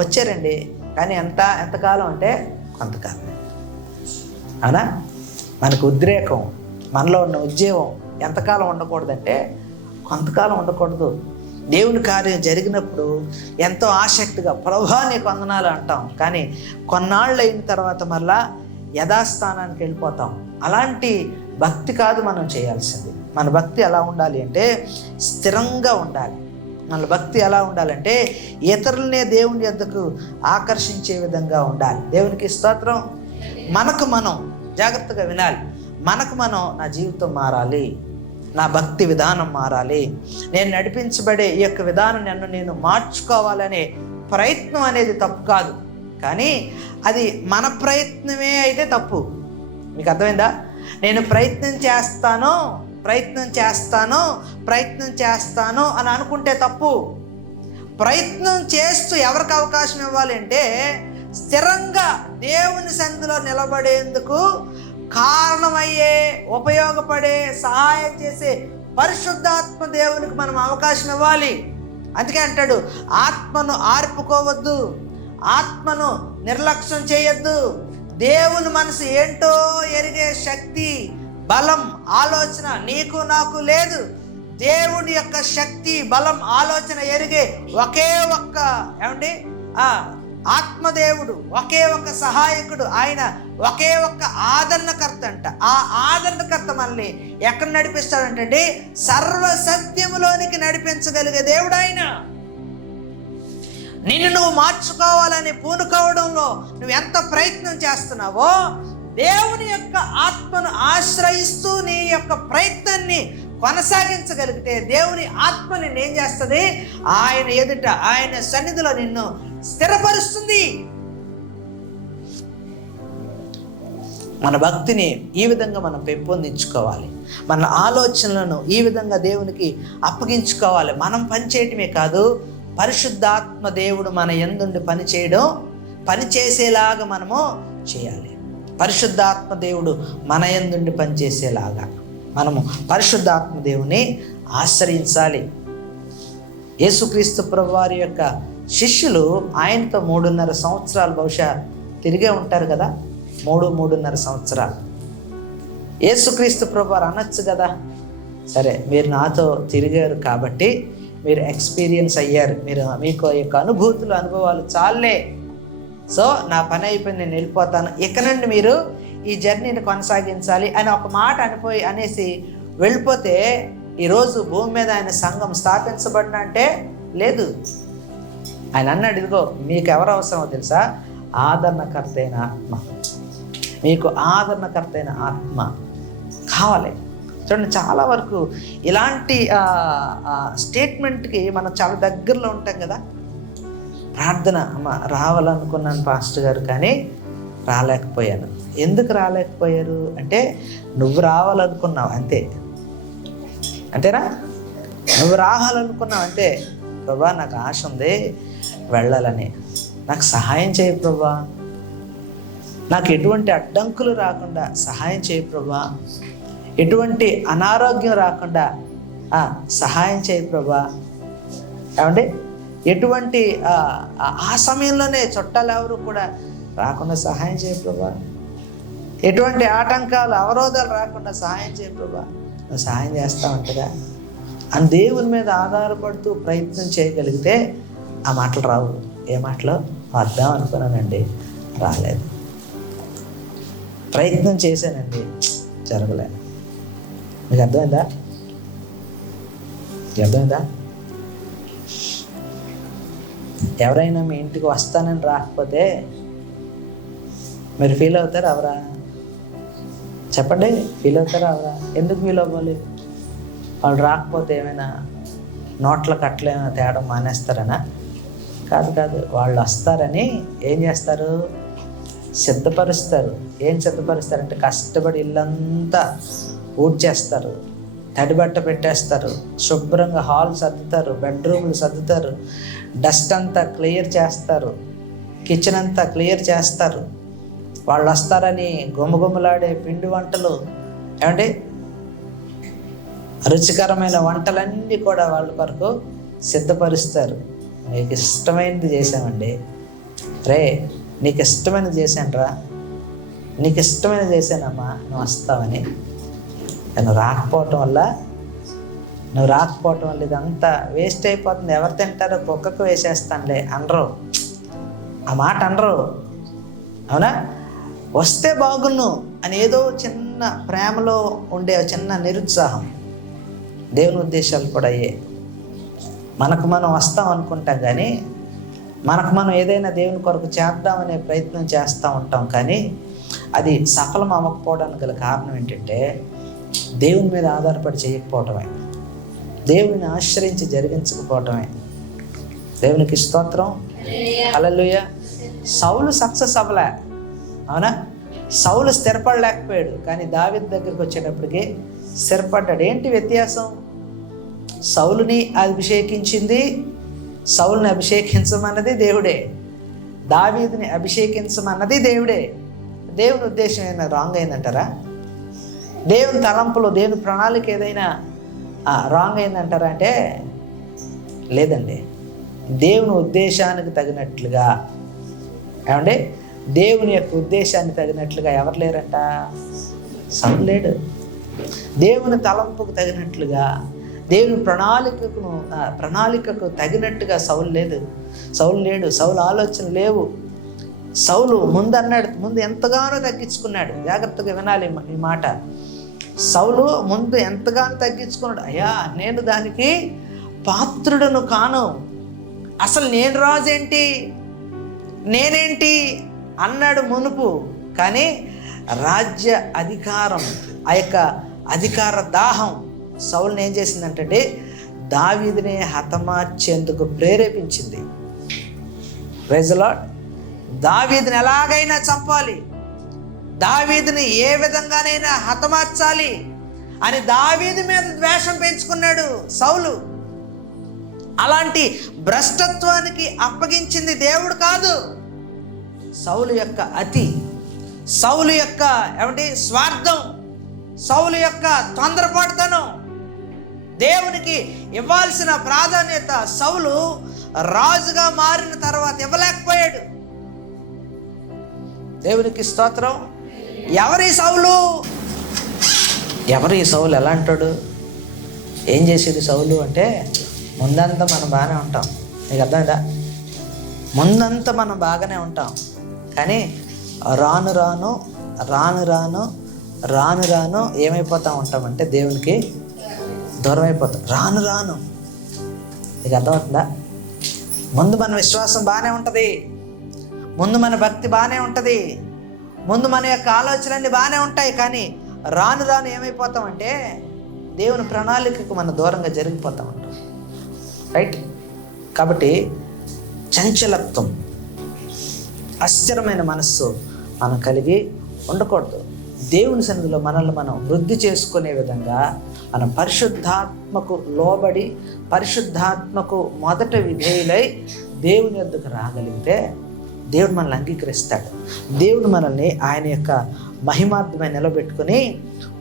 వచ్చారండి. కానీ ఎంతకాలం అంటే కొంతకాలం. అవునా? మనకు ఉద్రేకం, మనలో ఉన్న ఉద్యోగం ఎంతకాలం ఉండకూడదంటే కొంతకాలం ఉండకూడదు. దేవుని కార్యం జరిగినప్పుడు ఎంతో ఆసక్తిగా ప్రభువా నీకు వందనాలు అంటాం, కానీ కొన్నాళ్ళు అయిన తర్వాత మళ్ళా యథాస్థానానికి వెళ్ళిపోతాం. అలాంటి భక్తి కాదు మనం చేయాల్సింది. మన భక్తి ఎలా ఉండాలి అంటే స్థిరంగా ఉండాలి. మన భక్తి ఎలా ఉండాలంటే ఇతరులనే దేవుని యొద్దకు ఆకర్షించే విధంగా ఉండాలి. దేవునికి స్తోత్రం. మనకు మనం జాగ్రత్తగా వినాలి. మనకు మనం నా జీవితం మారాలి, నా భక్తి విధానం మారాలి, నేను నడిపించబడే ఈ యొక్క విధానం నన్ను నేను మార్చుకోవాలనే ప్రయత్నం అనేది తప్పు కాదు. కానీ అది మన ప్రయత్నమే అయితే తప్పు. మీకు అర్థమైందా? నేను ప్రయత్నం చేస్తాను అని అనుకుంటే తప్పు. ప్రయత్నం చేస్తూ ఎవరికి అవకాశం ఇవ్వాలి అంటే స్థిరంగా దేవుని సన్నిధిలో నిలబడేందుకు కారణమయ్యే, ఉపయోగపడే, సహాయం చేసే పరిశుద్ధాత్మ దేవునికి మనం అవకాశం ఇవ్వాలి. అందుకే అంటాడు, ఆత్మను ఆర్పుకోవద్దు, ఆత్మను నిర్లక్ష్యం చేయొద్దు. దేవుని మనసు ఏంటో ఎరిగే శక్తి, బలం, ఆలోచన నీకు నాకు లేదు. దేవుని యొక్క శక్తి, బలం, ఆలోచన ఎరిగే ఒకే ఒక్క ఆత్మదేవుడు, ఒకే ఒక్క సహాయకుడు, ఆయన ఒకే ఒక్క ఆదరణకర్త అంట. ఆ ఆదరణకర్త మనల్ని ఎక్కడ నడిపిస్తాడంటే సర్వసత్యములోనికి నడిపించగలిగే దేవుడు ఆయన. నిన్ను నువ్వు మార్చుకోవాలని పూనుకోవడంలో నువ్వు ఎంత ప్రయత్నం చేస్తున్నావో, దేవుని యొక్క ఆత్మను ఆశ్రయిస్తూ నీ యొక్క ప్రయత్నాన్ని కొనసాగించగలిగితే దేవుని ఆత్మ నిన్ను ఏం చేస్తుంది? ఆయన ఎదుట, ఆయన సన్నిధిలో నిన్ను స్థిరపరుస్తుంది. మన భక్తిని ఈ విధంగా మనం పెంపొందించుకోవాలి. మన ఆలోచనలను ఈ విధంగా దేవునికి అప్పగించుకోవాలి. మనం పనిచేయటమే కాదు, పరిశుద్ధాత్మ దేవుడు మన యందుండి పనిచేసేలాగా మనము చేయాలి. పరిశుద్ధాత్మ దేవుడు మన యందుండి పనిచేసేలాగా మనము పరిశుద్ధాత్మ దేవుని ఆశ్రయించాలి. యేసుక్రీస్తు ప్రభువారి యొక్క శిష్యులు ఆయనతో 3.5 సంవత్సరాలు బహుశా తిరిగే ఉంటారు కదా. 3.5 సంవత్సరాలు. యేసుక్రీస్తు ప్రభువారు అనొచ్చు కదా, సరే మీరు నాతో తిరిగారు కాబట్టి, మీరు ఎక్స్పీరియన్స్ అయ్యారు, మీకు యొక్క అనుభవాలు చాలే, సో నా పని అయిపోయింది, నేను వెళ్ళిపోతాను, ఇక నుండి మీరు ఈ జర్నీని కొనసాగించాలి అని ఒక మాట అనేసి వెళ్ళిపోతే ఈరోజు భూమి మీద ఆయన సంఘం స్థాపించబడిన అంటే లేదు. ఆయన అన్నాడు, ఇదిగో మీకు ఎవరు అవసరమో తెలుసా? ఆదరణకర్త అయిన ఆత్మ. మీకు ఆదరణకర్త అయిన ఆత్మ కావాలి. చూడండి, చాలా వరకు ఇలాంటి స్టేట్మెంట్కి మనం చాలా దగ్గరలో ఉంటాం కదా. ప్రార్థన, అమ్మ రావాలనుకున్నాను పాస్టర్ గారు, కానీ రాలేకపోయాను. ఎందుకు రాలేకపోయారు అంటే, నువ్వు రావాలనుకున్నావు అంతే, అంతేనా? నువ్వు రావాలనుకున్నావు అంతే. ప్రభా నాకు ఆశ ఉంది వెళ్ళాలని, నాకు సహాయం చేయి ప్రభా, నాకు ఎటువంటి అడ్డంకులు రాకుండా సహాయం చేయి ప్రభా, ఎటువంటి అనారోగ్యం రాకుండా సహాయం చేయి ప్రభా. ఏమంటే ఎటువంటి ఆ సమయంలోనే చుట్టాలు ఎవరు కూడా రాకుండా సహాయం చేయి ప్రభా, ఎటువంటి ఆటంకాలు, అవరోధాలు రాకుండా సహాయం చేయి ప్రభా. నువ్వు సహాయం చేస్తావంటగా అని దేవుని మీద ఆధారపడుతూ ప్రయత్నం చేయగలిగితే ఆ మాటలు రావు. ఏ మాటలో వద్దాం అనుకున్నానండి, రాలేదు. ప్రయత్నం చేశానండి, జరగలేదు. మీకు అర్థమైందా? ఎవరైనా మీ ఇంటికి వస్తానని రాకపోతే మీరు ఫీల్ అవుతారా అవరా? చెప్పండి, ఫీల్ అవుతారా అవరా? ఎందుకు ఫీల్ అవ్వాలి? వాళ్ళు రాకపోతే ఏమైనా నోట్ల కట్టలేమైనా తేడం మానేస్తారనా? కాదు, వాళ్ళు వస్తారని ఏం చేస్తారు? సిద్ధపరుస్తారు. ఏం సిద్ధపరుస్తారంటే కష్టపడి ఇల్లంతా ఊడ్చేస్తారు, తడిబట్ట పెట్టేస్తారు, శుభ్రంగా హాల్ సర్దుతారు, బెడ్రూమ్లు సర్దుతారు, డస్ట్ అంతా క్లియర్ చేస్తారు, కిచెన్ అంతా క్లియర్ చేస్తారు. వాళ్ళు వస్తారని గుమగుమలాడే పిండి వంటలు, ఏమంటే రుచికరమైన వంటలన్నీ కూడా వాళ్ళ కొరకు సిద్ధపరుస్తారు. నీకు ఇష్టమైనది చేశామండి, రే నీకు ఇష్టమైనది చేశానురా, నీకు ఇష్టమైనది చేశానమ్మా, నువ్వు వస్తావని. నువ్వు రాకపోవటం వల్ల ఇదంతా వేస్ట్ అయిపోతుంది. ఎవరు తింటారో కుక్కకు వేసేస్తానులే అనరు, ఆ మాట అనరు. అవునా? వస్తే బాగున్ను అని ఏదో చిన్న ప్రేమలో ఉండే చిన్న నిరుత్సాహం. దేవుని ఉద్దేశాలు కూడా అయ్యే. మనకు మనం వస్తాం అనుకుంటాం, కానీ మనకు మనం ఏదైనా దేవుని కొరకు చేద్దామనే ప్రయత్నం చేస్తూ ఉంటాం, కానీ అది సఫలం అవ్వకపోవడానికి గల కారణం ఏంటంటే దేవుని మీద ఆధారపడి చేయకపోవటమే, దేవుని ఆశ్రయించి జరిగించకపోవటమే. దేవునికి స్తోత్రం, హల్లెలూయా. సౌలు సక్సెస్ అవ్వలే, అవునా? సౌలు స్థిరపడలేకపోయాడు, కానీ దావీదు దగ్గరికి వచ్చేటప్పటికి స్థిరపడ్డాడు. ఏంటి వ్యత్యాసం? సౌలుని అభిషేకించింది సౌలుని అభిషేకించమన్నది దేవుడే, దావీదుని అభిషేకించమన్నది దేవుడే. దేవుని ఉద్దేశం ఏమైనా రాంగ్ అయిందంటారా? దేవుని తలంపులో దేవుని ప్రణాళిక ఏదైనా రాంగ్ అయిందంటారా అంటే లేదండి. దేవుని ఉద్దేశానికి తగినట్లుగా, ఏమంటే దేవుని యొక్క ఉద్దేశాన్ని తగినట్లుగా ఎవరు లేరంట? సౌలు లేడు. దేవుని తలంపుకు తగినట్లుగా, దేవుని ప్రణాళికకు తగినట్టుగా సౌలు లేడు. సౌలు ఆలోచన లేవు. సౌలు ముందు ఎంతగానో తగ్గించుకున్నాడు. జాగ్రత్తగా వినాలి ఈ మాట. సౌలు ముందు ఎంతగానో తగ్గించుకున్నాడు. అయ్యా, నేను దానికి పాత్రుడను కాను, అసలు నేను రాజేంటి, నేనేంటి అన్నాడు మునుపు. కానీ రాజ్య అధికారం, ఆ యొక్క అధికార దాహం సౌలుని ఏం చేసిందంటే దావీదునే హతమార్చేందుకు ప్రేరేపించింది. Praise the Lord. దావీదుని ఎలాగైనా చంపాలి, దావీదుని ఏ విధంగానైనా హతమార్చాలి అని దావీదు మీద ద్వేషం పెంచుకున్నాడు సౌలు. అలాంటి భ్రష్టత్వానికి అప్పగించింది దేవుడు కాదు, సౌలు యొక్క అతి, సౌలు యొక్క స్వార్థం, సౌలు యొక్క తొందరపాటుతనం. దేవునికి ఇవ్వాల్సిన ప్రాధాన్యత సౌలు రాజుగా మారిన తర్వాత ఇవ్వలేకపోయాడు. దేవునికి స్తోత్రం. ఎవరి సౌలు ఎలా అంటాడు? ఏం చేసేది సౌలు అంటే, ముందంతా మనం బాగానే ఉంటాం. నీకు అర్థమైందా? ముందంతా మనం బాగానే ఉంటాం, కానీ రాను రాను ఏమైపోతూ ఉంటామంటే దేవునికి దూరం అయిపోతాం. రాను నీకు అర్థమవుతుందా? ముందు మన విశ్వాసం బాగానే ఉంటుంది, ముందు మన భక్తి బాగానే ఉంటుంది, ముందు మన యొక్క ఆలోచనలన్నీ బాగానే ఉంటాయి, కానీ రాను ఏమైపోతామంటే దేవుని ప్రణాళికకు మనం దూరంగా జరిగిపోతాం ఉంటాం. రైట్? కాబట్టి చంచలత్వం, అస్థిరమైన మనస్సు మనం కలిగి ఉండకూడదు. దేవుని సన్నిధిలో మనల్ని మనం వృద్ధి చేసుకునే విధంగా మనం పరిశుద్ధాత్మకు లోబడి, పరిశుద్ధాత్మకు మొదట విధేయులై దేవుని యొద్దకు రాగలిగితే దేవుడు మనల్ని అంగీకరిస్తాడు. దేవుడు మనల్ని ఆయన యొక్క మహిమార్థమై నిలబెట్టుకుని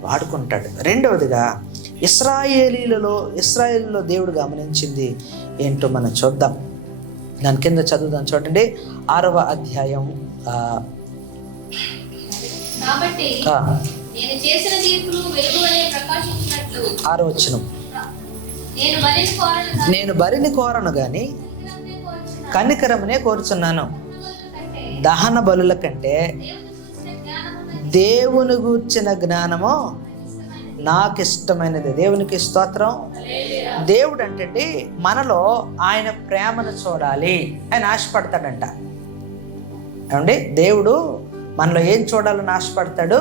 వాడుకుంటాడు. రెండవదిగా ఇశ్రాయేలీలో దేవుడు గమనించింది ఏంటో మనం చూద్దాం. దాని కింద చదువుదాం, చూడండి. 6వ అధ్యాయం 6వ వచనం. నేను బలిని కోరను గాని కనికరమునే కోరుచున్నాను. దహన బలుల కంటే దేవుని గూర్చిన జ్ఞానము నాకు ఇష్టమైనది. దేవునికి స్తోత్రం. దేవుడు అంటే మనలో ఆయన ప్రేమను చూడాలి, ఆయన ఆశపడతాడంట. ఏమండి? దేవుడు మనలో ఏం చూడాలని ఆశపడతాడు?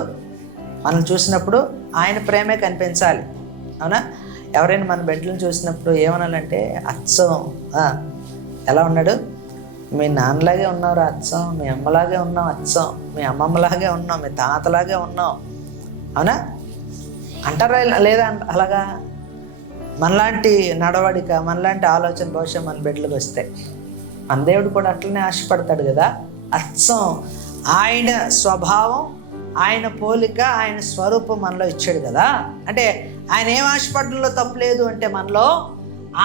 మనం చూసినప్పుడు ఆయన ప్రేమే కనిపించాలి. అవునా? ఎవరైనా మన బిడ్డలను చూసినప్పుడు ఏమనాలంటే, అచ్చం ఎలా ఉన్నాడు, మీ నాన్నలాగే ఉన్నావు అచ్చం, మీ అమ్మలాగే ఉన్నావు అచ్చం, మీ అమ్మమ్మలాగే ఉన్నావు, మీ తాతలాగే ఉన్నావు, అవునా అంటారా? లేదా? అలాగా మనలాంటి నడవడిక, మనలాంటి ఆలోచన బహుశా మన బిడ్డలకు వస్తాయి. మన దేవుడు కూడా అట్లనే ఆశపడతాడు కదా. అచ్చం ఆయన స్వభావం, ఆయన పోలిక, ఆయన స్వరూపం మనలో ఇచ్చాడు కదా. అంటే ఆయన ఏం ఆశపడడంలో తప్పులేదు అంటే మనలో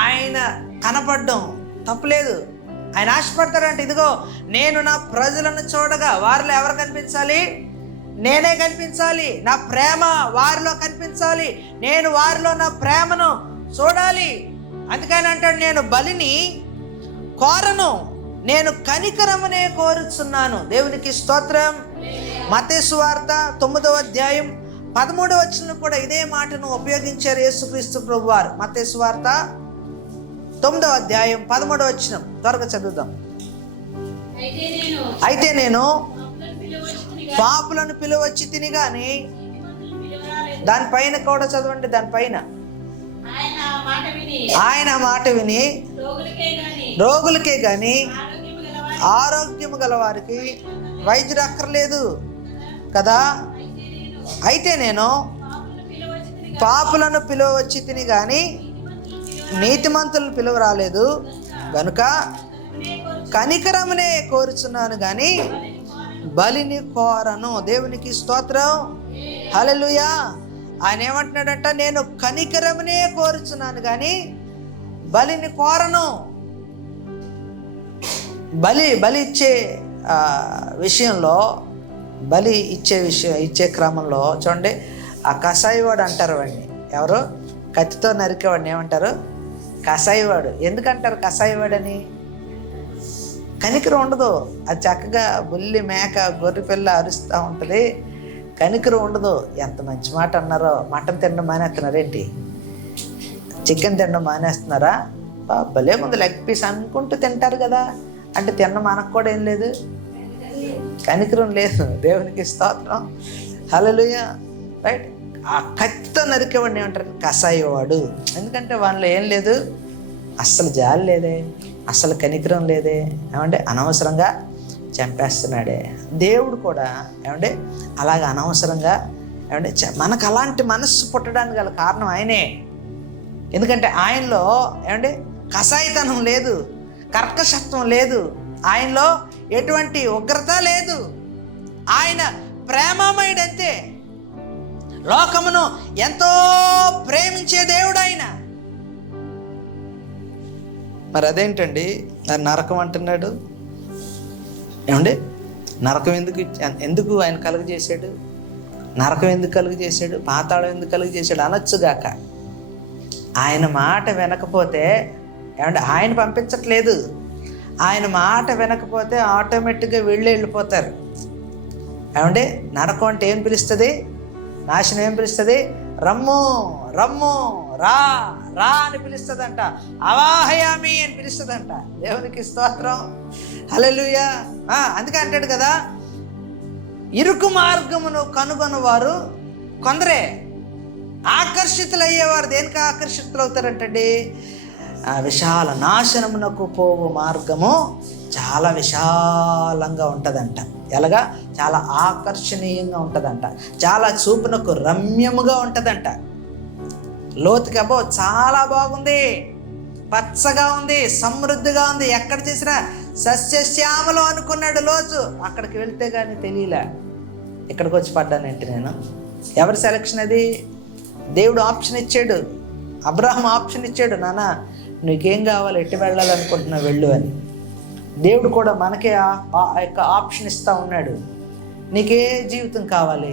ఆయన కనపడడం తప్పులేదు. ఆయన ఆశపడతాడంటే, ఇదిగో నేను నా ప్రజలను చూడగా వారిలో ఎవరు కనిపించాలి? నేనే కనిపించాలి. నా ప్రేమ వారిలో కనిపించాలి. నేను వారిలో నా ప్రేమను చూడాలి. అందుకని అంటాడు, నేను బలిని కోరను, నేను కనికరమునే కోరుచున్నాను. దేవునికి స్తోత్రం. మత్తయి సువార్త 9వ అధ్యాయం 13వ వచనం కూడా ఇదే మాటను ఉపయోగించారు యేసుక్రీస్తు ప్రభువారు. మత్తయి సువార్త 9వ అధ్యాయం 13వ వచనం త్వరగా చదువుదాం. అయితే నేను పాపులను పిలువచ్చి తిని గాని, దానిపైన కూడా చదవండి, దానిపైన ఆయన మాట విని రోగులకే గాని ఆరోగ్యము గల వారికి వైద్యుడు అక్కర్లేదు కదా. అయితే నేను పాపులను పిలువచ్చి తిని గాని నీతిమంతులను పిలువ రాలేదు. గనుక కనికరమునే కోరుచున్నాను కానీ బలిని కోరను. దేవునికి స్తోత్రం, హల్లెలూయా. ఆయన ఏమంటున్నాడంట, నేను కనికరమునే కోరుచున్నాను కానీ బలిని కోరను. బలి ఇచ్చే విషయంలో, బలి ఇచ్చే క్రమంలో చూడండి, ఆ కసాయివాడు అంటారు వాడిని. ఎవరు? కత్తితో నరికేవాడిని ఏమంటారు? కసాయివాడు. ఎందుకంటారు కసాయివాడని? కనికరం ఉండదు. అది చక్కగా బుల్లి మేక గొర్రె పిల్ల అరుస్తూ ఉంటుంది, కనికరం ఉండదు. ఎంత మంచి మాట అన్నారో. మటన్ తినడం మానేస్తున్నారేంటి? చికెన్ తినడం మానేస్తున్నారా? భలే ముందు లెగ్ పీస్ అనుకుంటూ తింటారు కదా. అంటే తినడం మనకు కూడా ఏం లేదు, కనికరం లేదు. దేవునికి స్తోత్రం, హల్లెలూయా. రైట్. ఆ కత్తితో నరికేవాడిని ఏమంటారు? కసాయివాడు. ఎందుకంటే వాళ్ళలో ఏం లేదు, అస్సలు జాలి లేదే, అస్సలు కనికరం లేదే. ఏమంటే అనవసరంగా చంపేస్తున్నాడే. దేవుడు కూడా ఏమంటే అలాగ అనవసరంగా ఏమంటే మనకు అలాంటి మనస్సు పుట్టడానికి గల కారణం ఆయనే. ఎందుకంటే ఆయనలో ఏమంటే కసాయితనం లేదు, కర్కశత్వం లేదు, ఆయనలో ఎటువంటి ఉగ్రత లేదు. ఆయన ప్రేమమయుడంతే. లోకమును ఎంతో ప్రేమించే దేవుడు ఆయన. మరి అదేంటండి నరకం అంటున్నాడు? ఏమండి నరకం ఎందుకు ఆయన కలుగజేశాడు? నరకం ఎందుకు కలుగజేశాడు? పాతాళం ఎందుకు కలుగజేశాడు అనొచ్చుగాక. ఆయన మాట వినకపోతే ఏమంటే ఆయన పంపించట్లేదు. ఆయన మాట వినకపోతే ఆటోమేటిక్గా వెళ్ళిపోతారు. ఏమంటే నరకం అంటే ఏం పిలుస్తుంది? నాశనం ఏం పిలుస్తుంది? రమ్ము రమ్ము, రా రా అని పిలుస్తుందంట. అవాహయామి అని పిలుస్తుందంట. దేవునికి స్తోత్రం, హల్లెలూయా. అందుకే అంటాడు కదా, ఇరుకు మార్గమును కనుగొనవారు కొందరే, ఆకర్షితులయ్యేవారు దేనికి ఆకర్షితులు అవుతారంటండి? విశాల నాశనమునకు పోవు మార్గము చాలా విశాలంగా ఉంటుందంట. ఎలాగా? చాలా ఆకర్షణీయంగా ఉంటుందంట, చాలా చూపునకు రమ్యముగా ఉంటుందంట. లోతుకి అబ్బో చాలా బాగుంది, పచ్చగా ఉంది, సమృద్ధిగా ఉంది, ఎక్కడ చేసినా సస్యశ్యామలం అనుకున్నాడు లోతు. అక్కడికి వెళ్తే కానీ తెలియలే, ఇక్కడికి వచ్చి పడ్డానంటే నేను. ఎవరి సెలక్షన్ అది? దేవుడు ఆప్షన్ ఇచ్చాడు, అబ్రహాం ఆప్షన్ ఇచ్చాడు, నాన్న నీకేం కావాలి, ఎట్టి వెళ్ళాలనుకుంటున్నావు వెళ్ళు అని. దేవుడు కూడా మనకే ఆ యొక్క ఆప్షన్ ఇస్తూ ఉన్నాడు. నీకే జీవితం కావాలి,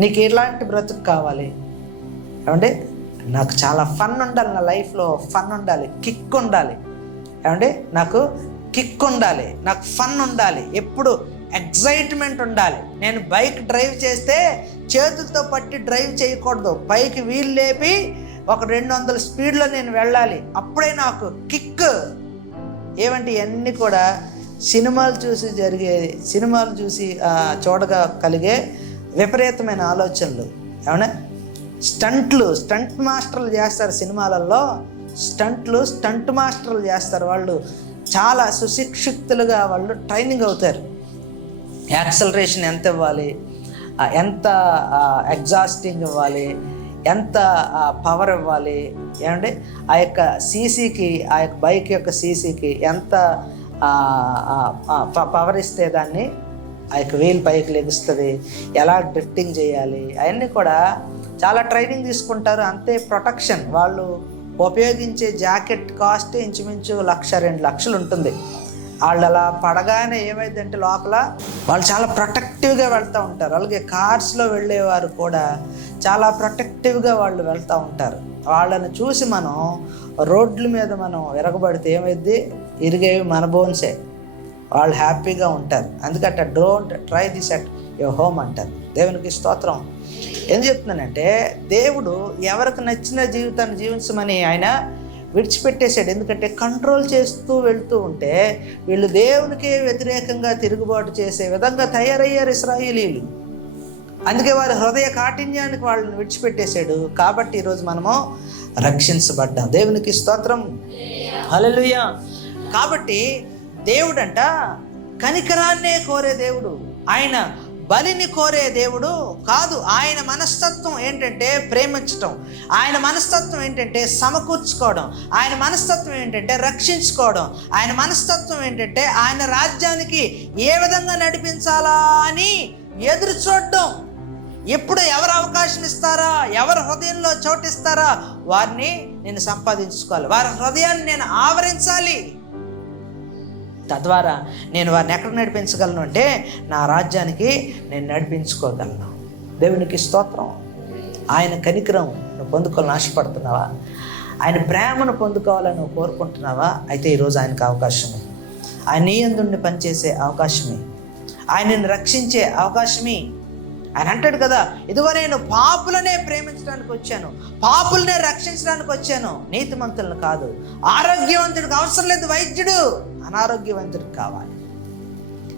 నీకు ఎలాంటి బ్రతుకు కావాలి? ఏమంటే నాకు చాలా ఫన్ ఉండాలి, నా లైఫ్లో ఫన్ ఉండాలి, కిక్ ఉండాలి. ఏమంటే నాకు కిక్ ఉండాలి, నాకు ఫన్ ఉండాలి, ఎప్పుడు ఎగ్జైట్మెంట్ ఉండాలి. నేను బైక్ డ్రైవ్ చేస్తే చేతులతో పట్టి డ్రైవ్ చేయకూడదు, పైకి వీల్ లేపి ఒక 200 స్పీడ్లో నేను వెళ్ళాలి, అప్పుడే నాకు కిక్. ఏమంటే ఇవన్నీ కూడా సినిమాలు చూసి చూడగా కలిగే విపరీతమైన ఆలోచనలు. ఏమన్నా స్టంట్ మాస్టర్లు చేస్తారు సినిమాలలో, స్టంట్ మాస్టర్లు చేస్తారు. వాళ్ళు చాలా సుశిక్షితులుగా వాళ్ళు ట్రైనింగ్ అవుతారు. యాక్సలరేషన్ ఎంత ఇవ్వాలి, ఎంత ఎగ్జాస్టింగ్ ఇవ్వాలి, ఎంత పవర్ ఇవ్వాలి, ఏమంటే ఆ యొక్క సీసీకి, ఆ యొక్క బైక్ యొక్క సీసీకి ఎంత పవర్ ఇస్తే దాన్ని ఆ యొక్క వీల్ పైకి లెగుస్తుంది, ఎలా డ్రిఫ్టింగ్ చేయాలి, అవన్నీ కూడా చాలా ట్రైనింగ్ తీసుకుంటారు. అంతే ప్రొటెక్షన్. వాళ్ళు ఉపయోగించే జాకెట్ కాస్ట్ ఇంచుమించు 1,00,000-2 లక్షలు ఉంటుంది. వాళ్ళు అలా పడగానే ఏమైందంటే లోపల వాళ్ళు చాలా ప్రొటెక్టివ్గా వెళ్తూ ఉంటారు. అలాగే కార్స్లో వెళ్ళేవారు కూడా చాలా ప్రొటెక్టివ్గా వాళ్ళు వెళ్తూ ఉంటారు. వాళ్ళని చూసి మనం రోడ్ల మీద మనం విరగబడితే ఏమైంది? ఇరిగేవి మన బోన్సే. వాళ్ళు హ్యాపీగా ఉంటారు. అందుకంటే don't try this at your home అంటారు. దేవునికి స్తోత్రం. ఏం చెప్తున్నానంటే దేవుడు ఎవరికి నచ్చిన జీవితాన్ని జీవించమని ఆయన విడిచిపెట్టేశాడు. ఎందుకంటే కంట్రోల్ చేస్తూ వెళ్తూ ఉంటే వీళ్ళు దేవునికే వ్యతిరేకంగా తిరుగుబాటు చేసే విధంగా తయారయ్యారు ఇశ్రాయేలీయులు. అందుకే వారి హృదయ కాఠిన్యానికి వాళ్ళని విడిచిపెట్టేశాడు. కాబట్టి ఈరోజు మనము రక్షించబడ్డాం. దేవునికి స్తోత్రం, హల్లెలూయా. కాబట్టి దేవుడంట కనికరాన్నే కోరే దేవుడు. ఆయన బలిని కోరే దేవుడు కాదు. ఆయన మనస్తత్వం ఏంటంటే ప్రేమించటం, ఆయన మనస్తత్వం ఏంటంటే సమకూర్చుకోవడం, ఆయన మనస్తత్వం ఏంటంటే రక్షించుకోవడం, ఆయన మనస్తత్వం ఏంటంటే ఆయన రాజ్యానికి ఏ విధంగా నడిపించాలా అని ఎదురు చూడడం. ఎప్పుడు ఎవరు అవకాశం ఇస్తారా, ఎవరు హృదయంలో చోటిస్తారా వారిని నేను సంపాదించుకోవాలి, వారి హృదయాన్ని నేను ఆవరించాలి. తద్వారా నేను వారిని ఎక్కడ నడిపించగలను అంటే నా రాజ్యానికి నేను నడిపించుకోగలను. దేవునికి స్తోత్రం. ఆయన కనికరం నువ్వు పొందుకోవాలని ఆశపడుతున్నావా? ఆయన ప్రేమను పొందుకోవాలని నువ్వు కోరుకుంటున్నావా? అయితే ఈరోజు ఆయనకు అవకాశమే, ఆయన నీ యందు పనిచేసే అవకాశమే, ఆయనను రక్షించే అవకాశమే. ఆయన అంటాడు కదా, ఇదిగో నేను పాపులనే ప్రేమించడానికి వచ్చాను, పాపులనే రక్షించడానికి వచ్చాను, నీతిమంతులను కాదు. ఆరోగ్యవంతుడికి అవసరం లేదు వైద్యుడు, అనారోగ్యవంతుడికి కావాలి.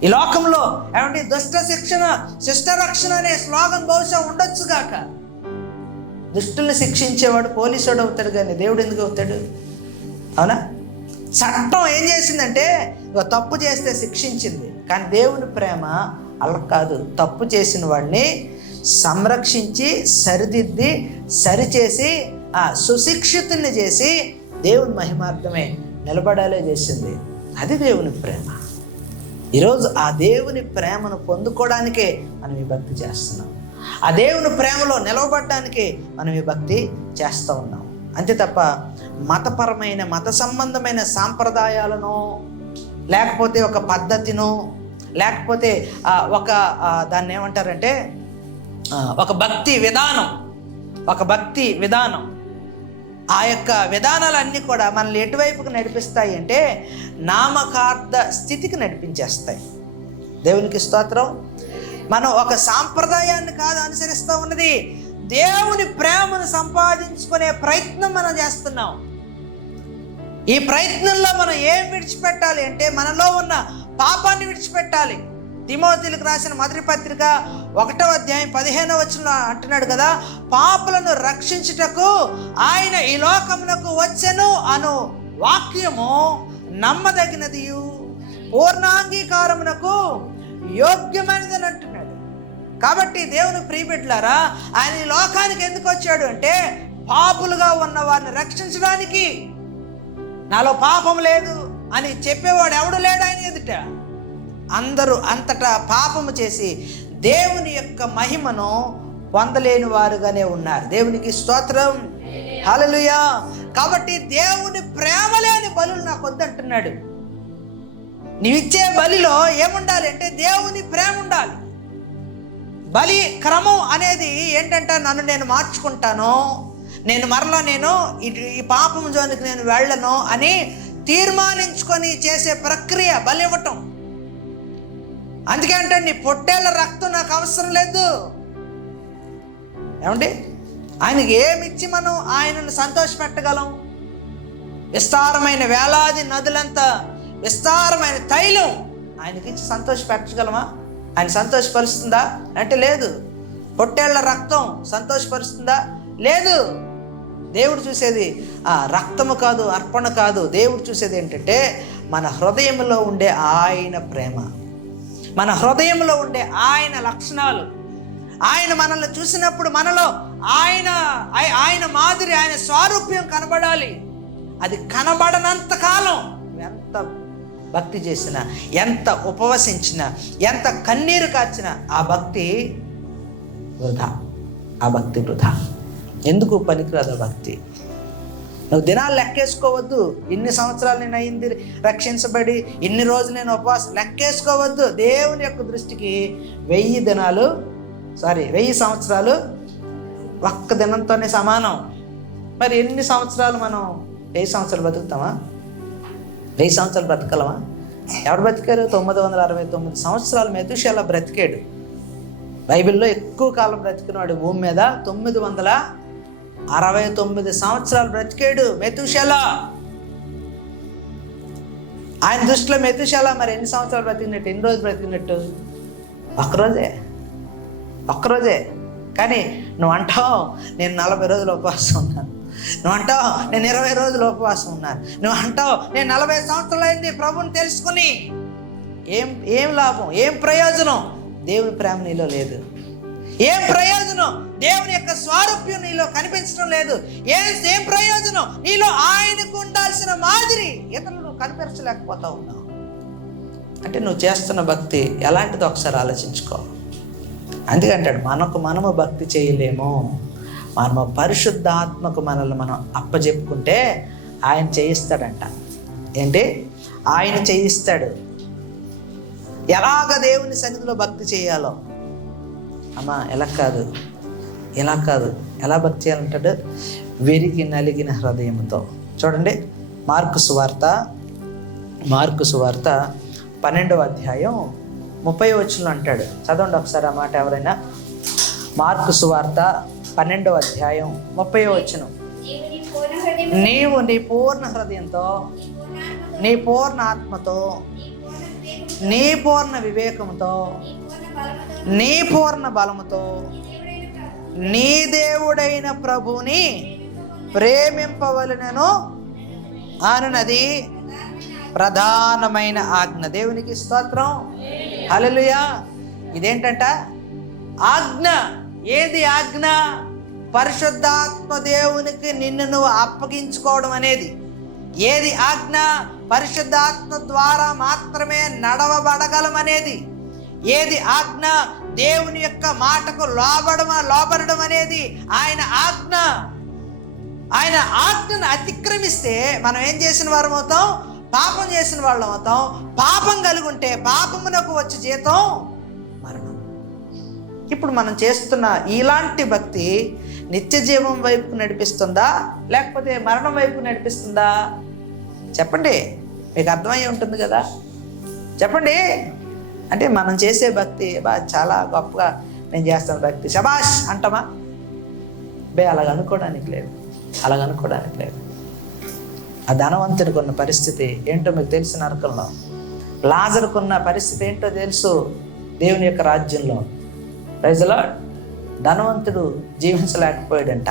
ఈ లోకంలో ఏమంటే దుష్ట శిక్షణ శిష్ట రక్షణ అనే స్లోగన్ బహుశా ఉండొచ్చు గాక. దుష్టుల్ని శిక్షించేవాడు పోలీసుడు అవుతాడు, కానీ దేవుడు ఎందుకు అవుతాడు? అవునా? చట్టం ఏం చేసిందంటే తప్పు చేస్తే శిక్షించింది, కానీ దేవుని ప్రేమ అలా కాదు. తప్పు చేసిన వాడిని సంరక్షించి సరిదిద్ది సరిచేసి సుశిక్షితుల్ని చేసి దేవుని మహిమార్థమే నిలబడాలే చేసింది. అది దేవుని ప్రేమ. ఈరోజు ఆ దేవుని ప్రేమను పొందుకోవడానికే మనం ఈ భక్తి చేస్తున్నాం, ఆ దేవుని ప్రేమలో నిలవబడడానికే మనం ఈ భక్తి చేస్తూ ఉన్నాం. అంతే తప్ప మతపరమైన మత సంబంధమైన సాంప్రదాయాలను, లేకపోతే ఒక పద్ధతిను, లేకపోతే దాన్ని ఏమంటారంటే ఒక భక్తి విధానం, ఆ యొక్క విధానాలన్నీ కూడా మనల్ని ఎటువైపుకి నడిపిస్తాయి అంటే నామకార్థ స్థితికి నడిపించేస్తాయి. దేవునికి స్తోత్రం. మనం ఒక సాంప్రదాయాన్ని కాదు అనుసరిస్తూ ఉన్నది, దేవుని ప్రేమను సంపాదించుకునే ప్రయత్నం మనం చేస్తున్నాం. ఈ ప్రయత్నంలో మనం ఏం విడిచిపెట్టాలి అంటే మనలో ఉన్న పాపాన్ని విడిచిపెట్టాలి. తిమోతిలకు రాసిన మొదటి పత్రిక 1వ అధ్యాయం 15వ వచనంలో అంటున్నాడు కదా, పాపులను రక్షించుటకు ఆయన ఈ లోకమునకు వచ్చెను అను వాక్యము నమ్మదగినది, పూర్ణాంగీకారమునకు యోగ్యమైనదని అంటున్నాడు. కాబట్టి దేవుని ప్రియబిడ్డలారా, ఆయన ఈ లోకానికి ఎందుకు వచ్చాడు అంటే పాపులుగా ఉన్న వారిని రక్షించడానికి. నాలో పాపం లేదు అని చెప్పేవాడు ఎవడు లేడు ఆయన ఎదుట. అందరూ అంతటా పాపము చేసి దేవుని యొక్క మహిమను పొందలేని వారుగానే ఉన్నారు. దేవునికి స్తోత్రం, హల్లెలూయా. కాబట్టి దేవుని ప్రేమ లేని బలులు నాకు వద్దంటున్నాడు. నీవిచ్చే బలిలో ఏముండాలి అంటే దేవుని ప్రేమ ఉండాలి. బలి క్రమం అనేది ఏంటంటే నన్ను నేను మార్చుకుంటాను, నేను మరలా ఈ పాపం జోనికి నేను వెళ్ళను అని తీర్మానించుకొని చేసే ప్రక్రియ బలి ఇవ్వటం. అందుకే అంటే నీ పొట్టేళ్ల రక్తం నాకు అవసరం లేదు. ఏమండి, ఆయనకి ఏమిచ్చి మనం ఆయనను సంతోషపెట్టగలం? విస్తారమైన వేలాది నదులంత విస్తారమైన తైలం ఆయనకి ఇచ్చి సంతోషపెట్టగలమా? ఆయన సంతోషపరుస్తుందా అంటే లేదు. పొట్టేళ్ల రక్తం సంతోషపరుస్తుందా? లేదు. దేవుడు చూసేది రక్తము కాదు, అర్పణ కాదు. దేవుడు చూసేది ఏంటంటే మన హృదయంలో ఉండే ఆయన ప్రేమ, మన హృదయంలో ఉండే ఆయన లక్షణాలు. ఆయన మనల్ని చూసినప్పుడు మనలో ఆయన మాదిరి, ఆయన స్వారూప్యం కనబడాలి. అది కనబడనంత కాలం ఎంత భక్తి చేసినా, ఎంత ఉపవసించినా, ఎంత కన్నీరు కార్చినా ఆ భక్తి వృధా. ఎందుకు పనికిరాదు ఆ భక్తి? నువ్వు దినాలు లెక్కేసుకోవద్దు. ఇన్ని సంవత్సరాలు నేను అయింది రక్షించబడి, ఇన్ని రోజులు నేను ఉపవాసం లెక్కేసుకోవద్దు. దేవుని యొక్క దృష్టికి 1000 సంవత్సరాలు ఒక్క దినంతోనే సమానం. మరి ఎన్ని సంవత్సరాలు మనం 1000 సంవత్సరాలు బతుకుతామా? 1000 సంవత్సరాలు బ్రతకలమా? ఎవరు బ్రతికారు? 969 సంవత్సరాలు మెతుషెలా బ్రతికాడు. బైబిల్లో ఎక్కువ కాలం బ్రతికినవాడు భూమి మీద 969 సంవత్సరాలు బ్రతికాడు మెతుషెలా. ఆయన దృష్టిలో మెతుషెలా మరి ఎన్ని సంవత్సరాలు బ్రతికినట్టు, ఎన్ని రోజులు బ్రతికినట్టు? ఒక్కరోజే. కానీ నువ్వు అంటావు నేను 40 రోజులు ఉపవాసం ఉన్నాను, నువ్వు అంటావు నేను 20 రోజులు ఉపవాసం ఉన్నాను, నువ్వు అంటావు నేను 40 సంవత్సరాలు అయింది ప్రభుని తెలుసుకుని. ఏం లాభం, ఏం ప్రయోజనం? దేవుని ప్రేమ నీలో లేదు. ఏం ప్రయోజనం? దేవుని యొక్క స్వారూప్యం నీలో కనిపించడం లేదు. ఏం ప్రయోజనం? నీలో ఆయనకు ఉండాల్సిన మాదిరి ఇతరులు కనిపించలేకపోతా ఉన్నావు అంటే నువ్వు చేస్తున్న భక్తి ఎలాంటిదో ఒకసారి ఆలోచించుకో. అందుకంటాడు మనము భక్తి చేయలేము, మనము పరిశుద్ధాత్మకు మనల్ని మనం అప్పచెప్పుకుంటే ఆయన చేయిస్తాడంట. ఏంటి? ఆయన చేయిస్తాడు. ఎలాగ దేవుని సన్నిధిలో భక్తి చేయాలో. అమ్మా ఇలా కాదు, ఎలా భక్తి చేయాలంటాడు? విరిగి నలిగిన హృదయంతో. చూడండి, మార్కు సువార్త 12వ అధ్యాయం 30వ వచనంలో అంటాడు. చదవండి ఒకసారి ఆ మాట ఎవరైనా. మార్కు సువార్త 12వ అధ్యాయం 30వ వచనం. నీవు నీ పూర్ణ హృదయంతో, నీ పూర్ణ ఆత్మతో, నీ పూర్ణ వివేకంతో, నీ పూర్ణ బలముతో నీ దేవుడైన ప్రభువుని ప్రేమింపవలెనను అనునది ప్రధానమైన ఆజ్ఞ. దేవునికి స్తోత్రం, హల్లెలూయా. ఇదేంటంట? ఆజ్ఞ. ఏది ఆజ్ఞ? పరిశుద్ధాత్మ దేవునికి నిన్ను నువ్వు అప్పగించుకోవడం అనేది. ఏది ఆజ్ఞ? పరిశుద్ధాత్మ ద్వారా మాత్రమే నడవబడగలమనేది. ఏది ఆజ్ఞ? దేవుని యొక్క మాటకు లోబడడం అనేది ఆయన ఆజ్ఞ. ఆయన ఆజ్ఞను అతిక్రమిస్తే మనం ఏం చేసిన వారం అవుతాం? పాపం చేసిన వాళ్ళం అవుతాం. పాపం కలిగి ఉంటే పాపమునకు వచ్చే జీతం మరణం. ఇప్పుడు మనం చేస్తున్న ఇలాంటి భక్తి నిత్య జీవం వైపుకు నడిపిస్తుందా లేకపోతే మరణం వైపుకు నడిపిస్తుందా? చెప్పండి, మీకు అర్థమయ్యి ఉంటుంది కదా. చెప్పండి. అంటే మనం చేసే భక్తి చాలా గొప్పగా నేను చేస్తాను భక్తి శబాష్ అంటామా? అలాగ అనుకోవడానికి లేదు. ఆ ధనవంతుడికి ఉన్న పరిస్థితి ఏంటో మీకు తెలిసిన నరకంలో. లాజరుకున్న పరిస్థితి ఏంటో తెలుసు దేవుని యొక్క రాజ్యంలో. Praise the Lord. ధనవంతుడు జీవించలేకపోయాడంట,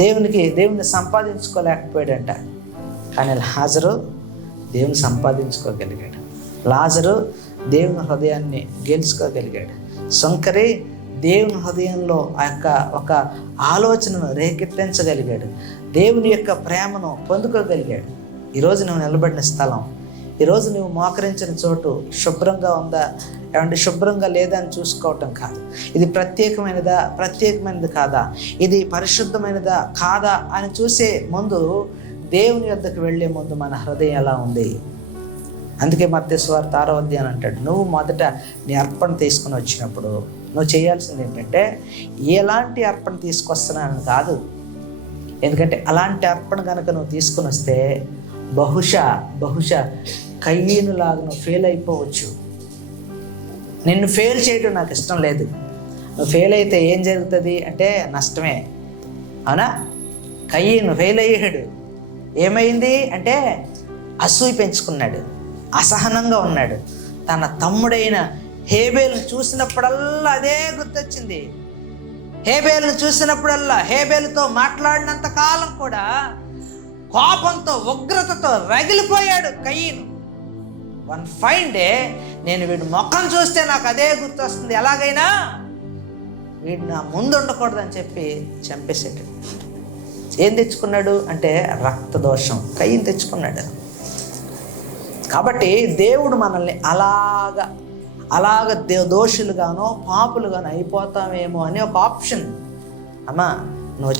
దేవుని సంపాదించుకోలేకపోయాడంట. కానీ లాజరు దేవుని సంపాదించుకోగలిగాడు. లాజరు దేవుని హృదయాన్ని గెలుచుకోగలిగాడు. సుంకరి దేవుని హృదయంలో ఆ యొక్క ఒక ఆలోచనను రేకెత్తించగలిగాడు. దేవుని యొక్క ప్రేమను పొందుకోగలిగాడు. ఈరోజు నువ్వు నిలబడిన స్థలం, ఈరోజు నువ్వు మోకరించిన చోటు శుభ్రంగా ఉందా, ఏమంటే శుభ్రంగా లేదా అని చూసుకోవటం కాదు. ఇది ప్రత్యేకమైనది కాదా, ఇది పరిశుద్ధమైనదా కాదా అని చూసే ముందు, దేవుని యొద్దకు వెళ్ళే ముందు మన హృదయం ఎలా ఉంది. అందుకే మత్తయి సువార్త 6వ అధ్యాయం అంటాడు, నువ్వు మొదట నీ అర్పణ తీసుకుని వచ్చినప్పుడు నువ్వు చేయాల్సింది ఏంటంటే ఎలాంటి అర్పణ తీసుకొస్తున్నానని కాదు. ఎందుకంటే అలాంటి అర్పణ కనుక నువ్వు తీసుకుని వస్తే బహుశా కయ్యనులాగా నువ్వు ఫెయిల్ అయిపోవచ్చు. నిన్ను ఫెయిల్ చేయడం నాకు ఇష్టం లేదు. నువ్వు ఫెయిల్ అయితే ఏం జరుగుతుంది అంటే నష్టమే, అవునా? కయ్యను ఫెయిల్ అయ్యాడు. ఏమైంది అంటే అసూయ పెంచుకున్నాడు, అసహనంగా ఉన్నాడు. తన తమ్ముడైన హేబేలును చూసినప్పుడల్లా అదే గుర్తొచ్చింది. హేబేలును చూసినప్పుడల్లా హేబేలుతో మాట్లాడినంత కాలం కూడా కోపంతో ఉగ్రతతో రగిలిపోయాడు కయ్యను. వన్ ఫైన్ డే నేను వీడి ముఖం చూస్తే నాకు అదే గుర్తొస్తుంది, ఎలాగైనా వీడు నా ముందు ఉండకూడదని చెప్పి చంపేసాడు. ఏం తెచ్చుకున్నాడు అంటే రక్త దోషం. కయ్యను తెచ్చుకున్నాడు. కాబట్టి దేవుడు మనల్ని అలాగ దోషులుగానో పాపులుగానో అయిపోతామేమో అని ఒక ఆప్షన్. అమ్మా నువ్వు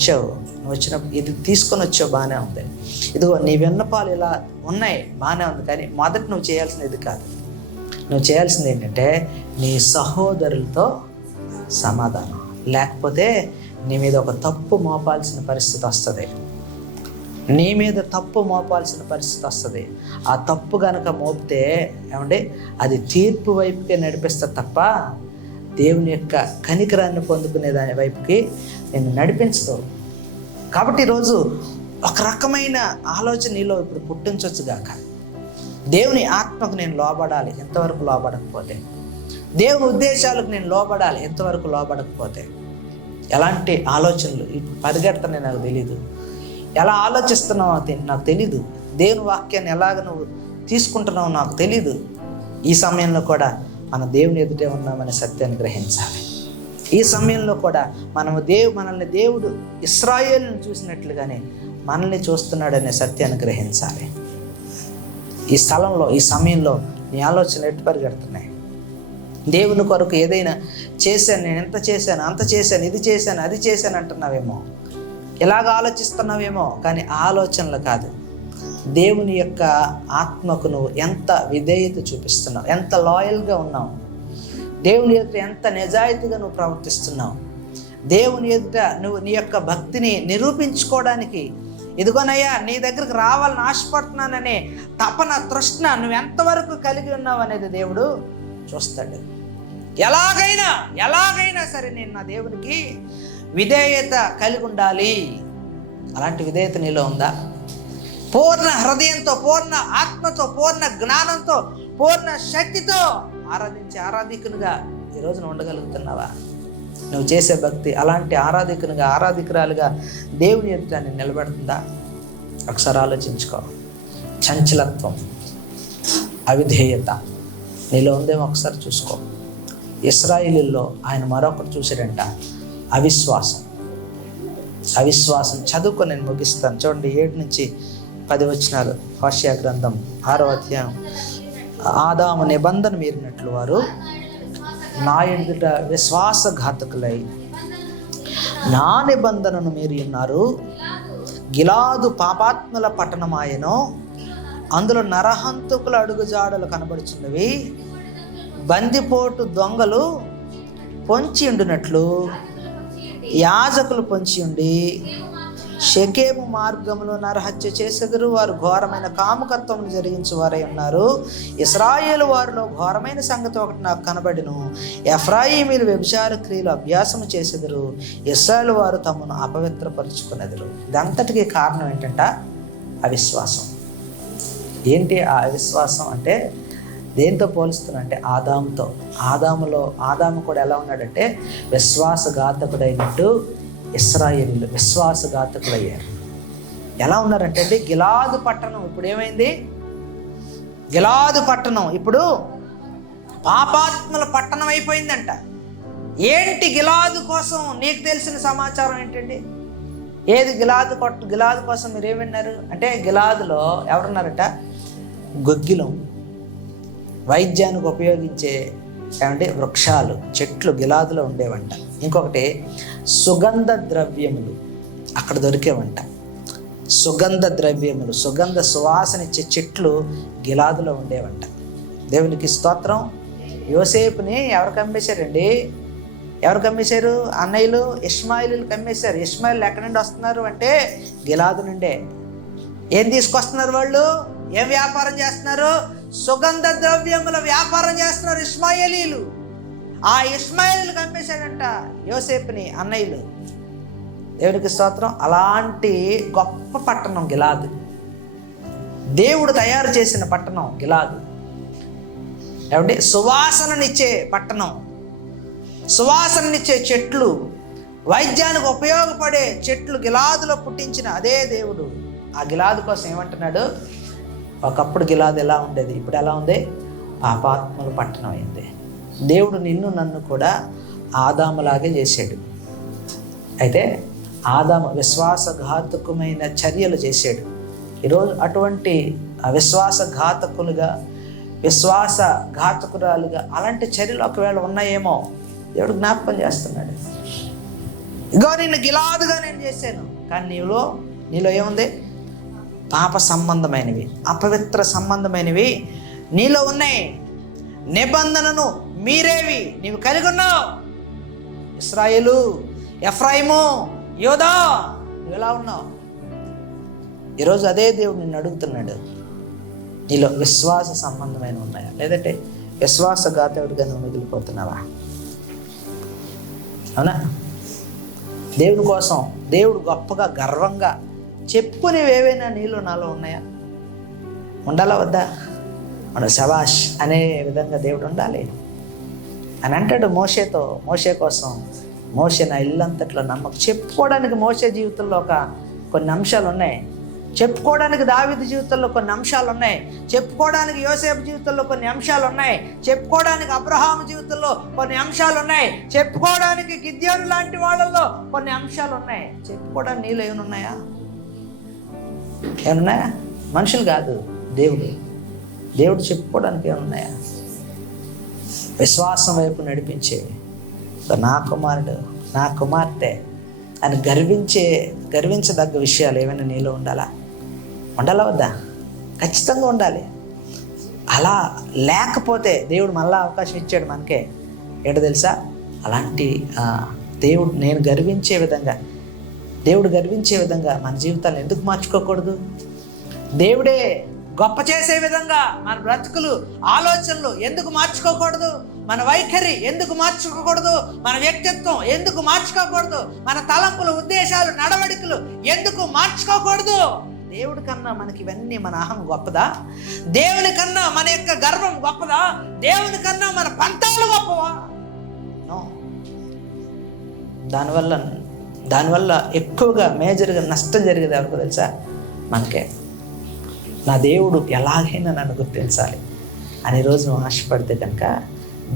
వచ్చినప్పుడు ఇది తీసుకొని వచ్చావు, బాగానే ఉంది. ఇదిగో నీ విన్నపాలు ఇలా ఉన్నాయి, బాగానే ఉంది. కానీ మొదట నువ్వు చేయాల్సింది ఇది కాదు. నువ్వు చేయాల్సింది ఏంటంటే నీ సహోదరులతో సమాధానం. లేకపోతే నీ మీద ఒక తప్పు మోపాల్సిన పరిస్థితి వస్తుంది. ఆ తప్పు కనుక మోపితే ఏమంటే అది తీర్పు వైపుకే నడిపిస్తుంది తప్ప దేవుని యొక్క కనికరాన్ని పొందుకునే దాని వైపుకి నేను నడిపించదు. కాబట్టి ఈరోజు ఒక రకమైన ఆలోచన నీలో ఇప్పుడు పుట్టించవచ్చుగాక. దేవుని ఆత్మకు నేను లోబడాలి, ఎంతవరకు లోబడకపోతే. దేవుని ఉద్దేశాలకు నేను లోబడాలి, ఎంతవరకు లోబడకపోతే. ఎలాంటి ఆలోచనలు ఇప్పుడు పరిగెడతానే నాకు తెలీదు, ఎలా ఆలోచిస్తున్నావు నాకు తెలీదు, దేవుని వాక్యాన్ని ఎలాగ నువ్వు తీసుకుంటున్నావు నాకు తెలీదు. ఈ సమయంలో కూడా మన దేవుని ఎదుటే ఉన్నామనే సత్యాన్ని గ్రహించాలి. ఈ సమయంలో కూడా మనల్ని దేవుడు ఇశ్రాయేలును చూసినట్లుగానే మనల్ని చూస్తున్నాడనే సత్యాన్ని గ్రహించాలి. ఈ స్థలంలో, ఈ సమయంలో నీ ఆలోచనలు ఎట్టు పరిగెడుతున్నాయి? దేవుని కొరకు ఏదైనా చేశాను, నేను ఎంత చేశాను, అంత చేశాను, ఇది చేశాను, అది చేశాను అంటున్నావేమో, ఇలాగ ఆలోచిస్తున్నావేమో. కానీ ఆలోచనలు కాదు, దేవుని యొక్క ఆత్మకు నువ్వు ఎంత విధేయత చూపిస్తున్నావు, ఎంత లాయల్గా ఉన్నావు, దేవుని ఎదుట ఎంత నిజాయితీగా నువ్వు ప్రవర్తిస్తున్నావు, దేవుని ఎదుట నువ్వు నీ యొక్క భక్తిని నిరూపించుకోవడానికి ఇదిగోనయ్యా నీ దగ్గరికి రావాలని ఆశపడుతున్నాననే తపన, తృష్ణ నువ్వు ఎంతవరకు కలిగి ఉన్నావు అనేది దేవుడు చూస్తాడు. ఎలాగైనా సరే నేను నా దేవునికి విధేయత కలిగి ఉండాలి. అలాంటి విధేయత నీలో ఉందా? పూర్ణ హృదయంతో, పూర్ణ ఆత్మతో, పూర్ణ జ్ఞానంతో, పూర్ణ శక్తితో ఆరాధించే ఆరాధికునిగా ఈరోజు నువ్వు ఉండగలుగుతున్నావా? నువ్వు చేసే భక్తి అలాంటి ఆరాధికునిగా, ఆరాధికురాలుగా దేవుని ఎదుట నేను నిలబెడుతుందా? ఒకసారి ఆలోచించుకో. చంచలత్వం, అవిధేయత నీలో ఉందేమో ఒకసారి చూసుకో. ఇశ్రాయేలీల్లో ఆయన మరొకటి చూసాడంట, అవిశ్వాసం. చదువుకో, నేను ముగిస్తాను. చూడండి 7-10 వచనాలు. హోషేయ గ్రంథం 6వ అధ్యాయం. ఆదాము నిబంధన మీరినట్లు వారు నా ఎదుట విశ్వాసఘాతకులై నా నిబంధనను మీరి ఉన్నారు. గిలాదు పాపాత్ముల పట్టణమాయను, అందులో నరహంతకుల అడుగుజాడలు కనబడుచున్నవి. బందిపోటు దొంగలు పొంచి ఉండినట్లు యాజకులు పొంచి ఉండి షెకెము మార్గంలో నరహత్య చేసెదరు. వారు ఘోరమైన కాముకత్వం జరిగించే వారై ఉన్నారు. ఇశ్రాయేలు వారిలో ఘోరమైన సంగతి ఒకటి నాకు కనబడిను. ఎఫ్రాయిమీలు వ్యభిచార క్రియలు అభ్యాసము చేసెదరు. ఇశ్రాయేలు వారు తమను అపవిత్రపరుచుకునేదరు. ఇదంతటికీ కారణం ఏంటంట? అవిశ్వాసం. ఏంటి ఆ అవిశ్వాసం అంటే? దేంతో పోలుస్తున్నా అంటే ఆదాముతో. ఆదాము కూడా ఎలా ఉన్నాడంటే విశ్వాసఘాతకుడైనట్టు ఇశ్రాయేలీయులు విశ్వాసఘాతకులయ్యారు. ఎలా ఉన్నారంటే అండి, గిలాదు పట్టణం ఇప్పుడు ఏమైంది? గిలాదు పట్టణం ఇప్పుడు పాపాత్ముల పట్టణం అయిపోయిందంట. ఏంటి గిలాదు కోసం నీకు తెలిసిన సమాచారం ఏంటండి? ఏది గిలాదు కోసం మీరు ఏమి విన్నారు అంటే, గిలాదులో ఎవరున్నారట? గొగ్గిలం, వైద్యానికి ఉపయోగించే వృక్షాలు, చెట్లు గిలాదులో ఉండేవంట. ఇంకొకటి సుగంధ ద్రవ్యములు అక్కడ దొరికేవంట. సుగంధ సువాసనిచ్చే చెట్లు గిలాదులో ఉండేవంట. దేవునికి స్తోత్రం. యోసేపుని ఎవరు కమ్మేశారండి? ఎవరు కమ్మేశారు? అన్నయ్యలు ఇష్మాయిలు కమ్మేశారు. ఇష్మాయిలు ఎక్కడి నుండి వస్తున్నారు అంటే గిలాదు నుండే. ఏం తీసుకొస్తున్నారు వాళ్ళు? ఏం వ్యాపారం చేస్తున్నారు? సుగంధ ద్రవ్యముల వ్యాపారం చేస్తున్నారు ఇష్మాయేలీలు. ఆ ఇష్మాయేలు కమ్మేశాడంట యోసేపుని అన్నయ్యలు. దేవునికి స్తోత్రం. అలాంటి గొప్ప పట్టణం గిలాదు. దేవుడు తయారు చేసిన పట్టణం గిలాదు. ఏమంటే సువాసననిచ్చే పట్టణం, సువాసననిచ్చే చెట్లు, వైద్యానికి ఉపయోగపడే చెట్లు గిలాదులో పుట్టించిన అదే దేవుడు ఆ గిలాదు కోసం ఏమంటున్నాడు? ఒకప్పుడు గిలాదు ఎలా ఉండేది, ఇప్పుడు ఎలా ఉంది? పాపాత్ముల పట్టణం అయింది. దేవుడు నిన్ను నన్ను కూడా ఆదాములాగే చేశాడు. అయితే ఆదాము విశ్వాసఘాతకమైన చర్యలు చేశాడు. ఈరోజు అటువంటి విశ్వాసఘాతకులుగా, విశ్వాసఘాతకురాలుగా అలాంటి చర్యలు ఒకవేళ ఉన్నాయేమో దేవుడు జ్ఞాపకం చేస్తున్నాడు. ఇగో నిన్ను గిలాదుగా నేను చేశాను, కానీ నీలో ఏముంది? పాప సంబంధమైనవి, అపవిత్ర సంబంధమైనవి నీలో ఉన్నాయి. నిబంధనను మీరేవి నీవు కలిగి ఉన్నావు. ఇశ్రాయేలు, ఎఫ్రాయిము, యోధా, నువ్వు ఎలా ఉన్నావు? ఈరోజు అదే దేవుడు నిన్ను అడుగుతున్నాడు, నీలో విశ్వాస సంబంధమైన ఉన్నాయా, లేదంటే విశ్వాసఘాతకుడిగా నువ్వు మిగిలిపోతున్నావా? అవునా? దేవుడి కోసం దేవుడు గొప్పగా గర్వంగా చెప్పుకునేవేవైనా నీలో నాలో ఉన్నాయా? ఉండాలా వద్దా? మన శబాష్ అనే విధంగా దేవుడు ఉండాలి అని అంటాడు మోషేతో. మోషే కోసం, మోషే నా ఇల్లంతట్లో చెప్పుకోవడానికి మోషే జీవితంలో కొన్ని అంశాలు ఉన్నాయి. చెప్పుకోవడానికి దావీదు జీవితంలో కొన్ని అంశాలు ఉన్నాయి, చెప్పుకోవడానికి యోసేపు జీవితంలో కొన్ని అంశాలు ఉన్నాయి, చెప్పుకోవడానికి అబ్రహాము జీవితంలో కొన్ని అంశాలు ఉన్నాయి, చెప్పుకోవడానికి గిద్యోను లాంటి వాళ్ళల్లో కొన్ని అంశాలు ఉన్నాయి. చెప్పుకోవడానికి నీళ్ళు ఏమన్నాయా? ఏమన్నాయా? మనుషులు కాదు, దేవుడు చెప్పుకోవడానికి ఏమన్నాయా? విశ్వాసం వైపు నడిపించేవి. నా కుమారుడు, నా కుమార్తె అని గర్వించదగ్గ విషయాలు ఏమైనా నీలో ఉండాలా వద్దా? ఖచ్చితంగా ఉండాలి. అలా లేకపోతే దేవుడు మళ్ళీ అవకాశం ఇచ్చాడు మనకే. ఏంటో తెలుసా? అలాంటి దేవుడు దేవుడు గర్వించే విధంగా మన జీవితాన్ని ఎందుకు మార్చుకోకూడదు? దేవుడే గొప్ప చేసే విధంగా మన బ్రతుకులు, ఆలోచనలు ఎందుకు మార్చుకోకూడదు? మన వైఖరి ఎందుకు మార్చుకోకూడదు? మన వ్యక్తిత్వం ఎందుకు మార్చుకోకూడదు? మన తలంపులు, ఉద్దేశాలు, నడవడికలు ఎందుకు మార్చుకోకూడదు? దేవుడి కన్నా మనకి ఇవన్నీ, మన అహం గొప్పదా? దేవుని కన్నా మన యొక్క గర్వం గొప్పదా? దేవుని కన్నా మన పంతాలు గొప్పవా? దానివల్ల ఎక్కువగా మేజర్గా నష్టం జరిగేది ఎవరికి తెలుసా? మనకే. నా దేవుడు ఎలాగైనా నన్ను గుర్తించాలి అని రోజు నువ్వు ఆశపడితే కనుక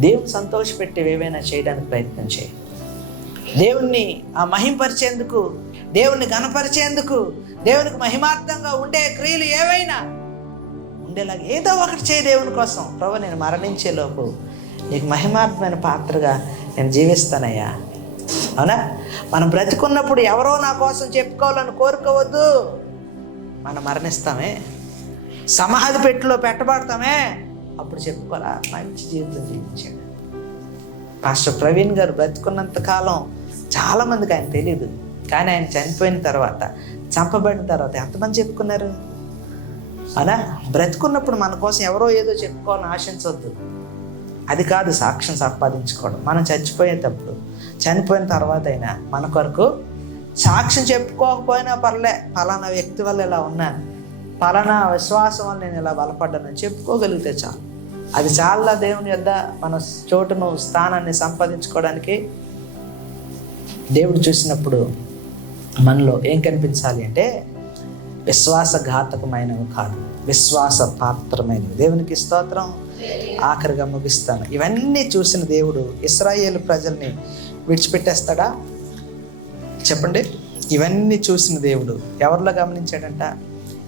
దేవుని సంతోషపెట్టేవి ఏవైనా చేయడానికి ప్రయత్నం చేయి. దేవుణ్ణి మహింపరిచేందుకు, దేవుణ్ణి ఘనపరిచేందుకు, దేవునికి మహిమార్థంగా ఉండే క్రియలు ఏవైనా ఉండేలాగా ఏదో ఒకటి చేయి దేవుని కోసం. ప్రభు, నేను మరణించేలోపు నీకు మహిమార్థమైన పాత్రగా నేను జీవిస్తానయ్యా. అవునా? మనం బ్రతికున్నప్పుడు ఎవరో నా కోసం చెప్పుకోవాలని కోరుకోవద్దు. మనం మరణిస్తామే, సమాధి పెట్టిలో పెట్టబడతామే, అప్పుడు చెప్పుకోవాలా? మంచి జీవితం జీవించాడు. పాస్టర్ ప్రవీణ్ గారు బ్రతుకున్నంత కాలం చాలామందికి ఆయన తెలియదు, కానీ ఆయన చనిపోయిన తర్వాత, చంపబడిన తర్వాత ఎంతమంది చెప్పుకున్నారు? అవునా? బ్రతుకున్నప్పుడు మన కోసం ఎవరో ఏదో చెప్పుకోవాలని ఆశించవద్దు. అది కాదు సాక్ష్యం సంపాదించుకోవడం. మనం చనిపోయిన తర్వాత అయినా మన కొరకు సాక్ష్యం చెప్పుకోకపోయినా పర్లే, పలానా వ్యక్తి వల్ల ఇలా ఉన్నాను, పలానా విశ్వాసం వల్ల నేను ఇలా బలపడ్డానని చెప్పుకోగలిగితే చాలు. అది చాలా దేవుని యొద్ద మన చోటును, స్థానాన్ని సంపాదించుకోవడానికి. దేవుడు చూసినప్పుడు మనలో ఏం కనిపించాలి అంటే విశ్వాసఘాతకమైనవి కాదు, విశ్వాస పాత్రమైనవి. దేవునికి స్తోత్రం. ఆఖరిగా ముగిస్తాను. ఇవన్నీ చూసిన దేవుడు ఇశ్రాయేలు ప్రజల్ని విడిచిపెట్టేస్తాడా? చెప్పండి. ఇవన్నీ చూసిన దేవుడు ఎవరిలో గమనించాడంట?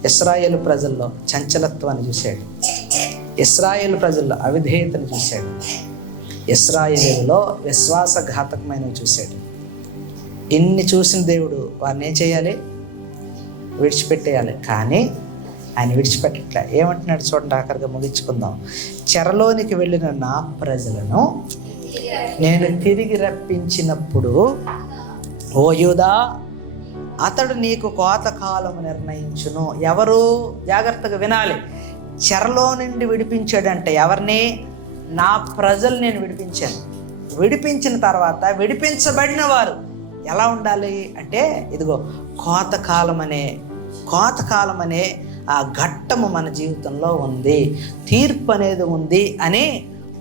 ఇశ్రాయేలు ప్రజల్లో చంచలత్వాన్ని చూశాడు, ఇశ్రాయేలు ప్రజల్లో అవిధేయతను చూశాడు, ఇశ్రాయేలులో విశ్వాసఘాతకమైనవి చూశాడు. ఇన్ని చూసిన దేవుడు వారిని ఏం చేయాలి? విడిచిపెట్టేయాలి. కానీ ఆయన విడిచిపెట్టట్లే. ఏమంటున్నాడు చూడండి, ఆఖరిగా ముగించుకుందాం. చెరలోనికి వెళ్ళిన నా ప్రజలను నేను తిరిగి రప్పించినప్పుడు ఓ యూదా, అతడు నీకు కోతకాలం నిర్ణయించును. ఎవరు? జాగ్రత్తగా వినాలి. చెరలో నుండి విడిపించాడంటే ఎవరిని? నా ప్రజలు నేను విడిపించాను. విడిపించిన తర్వాత విడిపించబడిన వారు ఎలా ఉండాలి అంటే, ఇదిగో కోతకాలం అనే ఆ ఘట్టము మన జీవితంలో ఉంది, తీర్పు అనేది ఉంది అని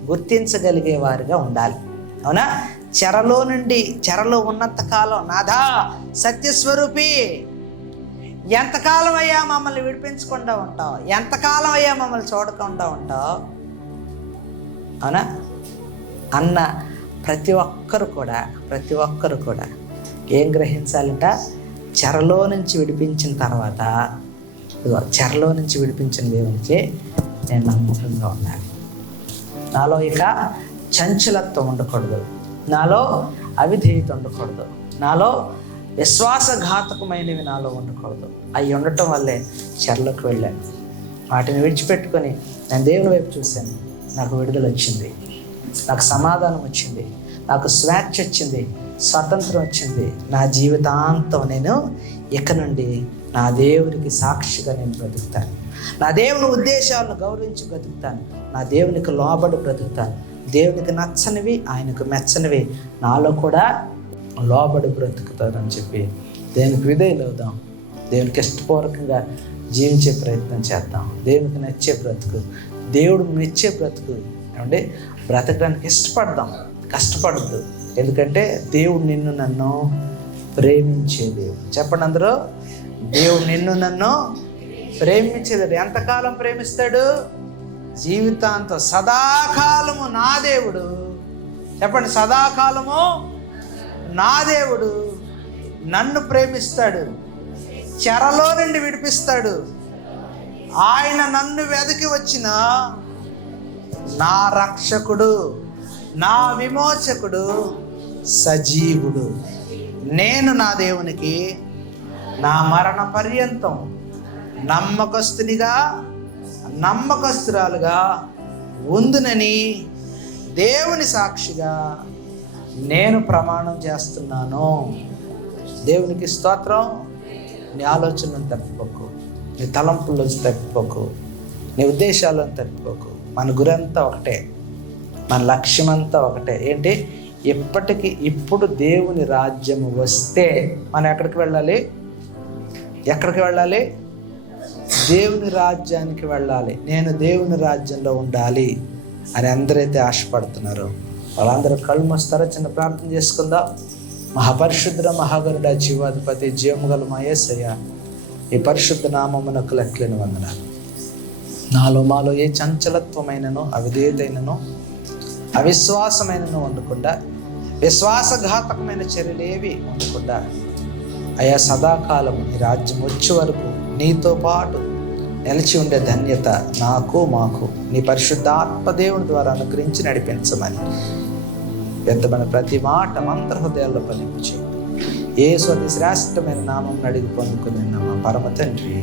గుర్తించగలిగే వారిగా ఉండాలి. అవునా? చెరలో ఉన్నంత కాలం నాథా సత్యస్వరూపి, ఎంతకాలం అయ్యా మమ్మల్ని విడిపించకుండా ఉంటావు? ఎంతకాలం అయ్యా మమ్మల్ని చూడకుండా ఉంటావు? అవునా? అన్న ప్రతి ఒక్కరు కూడా ఏం గ్రహించాలంట? చెరలో నుంచి విడిపించిన తర్వాత, చెరలో నుంచి విడిపించిన దేవునికి నేను నమ్మకంగా ఉండాలి. నాలో ఇక చంచలత్వం ఉండకూడదు, నాలో అవిధేయత ఉండకూడదు, నాలో విశ్వాసఘాతకమైనవి నాలో ఉండకూడదు. అవి ఉండటం వల్లే చెరలోకి వెళ్ళాను. వాటిని విడిచిపెట్టుకొని నేను దేవుని వైపు చూశాను. నాకు విడుదల వచ్చింది, నాకు సమాధానం వచ్చింది, నాకు స్వేచ్ఛ వచ్చింది, స్వతంత్రం వచ్చింది. నా జీవితాంతం నేను ఇక నుండి నా దేవునికి సాక్షిగా నేను బ్రతుకుతాను. నా దేవుని ఉద్దేశాలను గౌరవించి బ్రతుకుతాను. నా దేవునికి లోబడి బ్రతుకుతాను. దేవునికి నచ్చనివి, ఆయనకు మెచ్చనివి నాలో కూడా లోబడి బ్రతుకుతారని చెప్పి దేవునికి విధేయులవుదాం. దేవునికి ఇష్టపూర్వకంగా జీవించే ప్రయత్నం చేద్దాం. దేవునికి నచ్చే బ్రతుకు, దేవుడు మెచ్చే బ్రతుకు ఏమంటే బ్రతకడానికి ఇష్టపడదాం, కష్టపడద్దు. ఎందుకంటే దేవుడు నన్ను ప్రేమించే దేవుడు. చెప్పండి అందరూ, దేవుడు నిన్ను నన్ను ప్రేమించలేదు. ఎంతకాలం ప్రేమిస్తాడు? జీవితాంతం, సదాకాలము నా దేవుడు. చెప్పండి, సదాకాలము నా దేవుడు నన్ను ప్రేమిస్తాడు, చెరలో నుండి విడిపిస్తాడు. ఆయన నన్ను వెతికి వచ్చిన నా రక్షకుడు, నా విమోచకుడు సజీవుడు. నేను నా దేవునికి నా మరణ పర్యంతం నమ్మకస్తునిగా, నమ్మకస్తురాలుగా ఉందునని దేవుని సాక్షిగా నేను ప్రమాణం చేస్తున్నాను. దేవునికి స్తోత్రం. నీ ఆలోచనలను తప్పిపోకు, నీ తలంపుల్లోంచి తప్పిపోకు, నీ ఉద్దేశాలను తప్పిపోకు. మన గురంతా ఒకటే, మన లక్ష్యం అంతా ఒకటే. ఏంటి? ఇప్పుడు దేవుని రాజ్యము వస్తే మనం ఎక్కడికి వెళ్ళాలి? ఎక్కడికి వెళ్ళాలి? దేవుని రాజ్యానికి వెళ్ళాలి. నేను దేవుని రాజ్యంలో ఉండాలి అని అందరైతే ఆశపడుతున్నారో వాళ్ళందరూ కళ్ళు మూస్తారో చిన్న ప్రార్థన చేసుకుందాం. మహాపరిశుద్ధ మహాగరుడ జీవాధిపతి జీవముగల మా యేసయ్య, ఈ పరిశుద్ధ నామమునకు లెక్కలేని వందనాలు. నాలో మాలో ఏ చంచలత్వమైనను, అవిధేయతైనను, అవిశ్వాసమైనను ఉండకుండా, విశ్వాసఘాతకమైన చర్యలేవి ఉండకుండా అయా సదాకాలం నీ రాజ్యం వచ్చే వరకు నీతో పాటు నిలిచి ఉండే ధన్యత నాకు, మాకు నీ పరిశుద్ధాత్మ దేవుని ద్వారా అనుగ్రహించి నడిపించమని వ్యర్థమైన ప్రతి మాట మంత్ర హృదయాల్లో ఫలింపు చేయండి. యేసు అతి శ్రేష్టమైన నామం అడిగి పొందుకుని మా పరమ తండ్రి.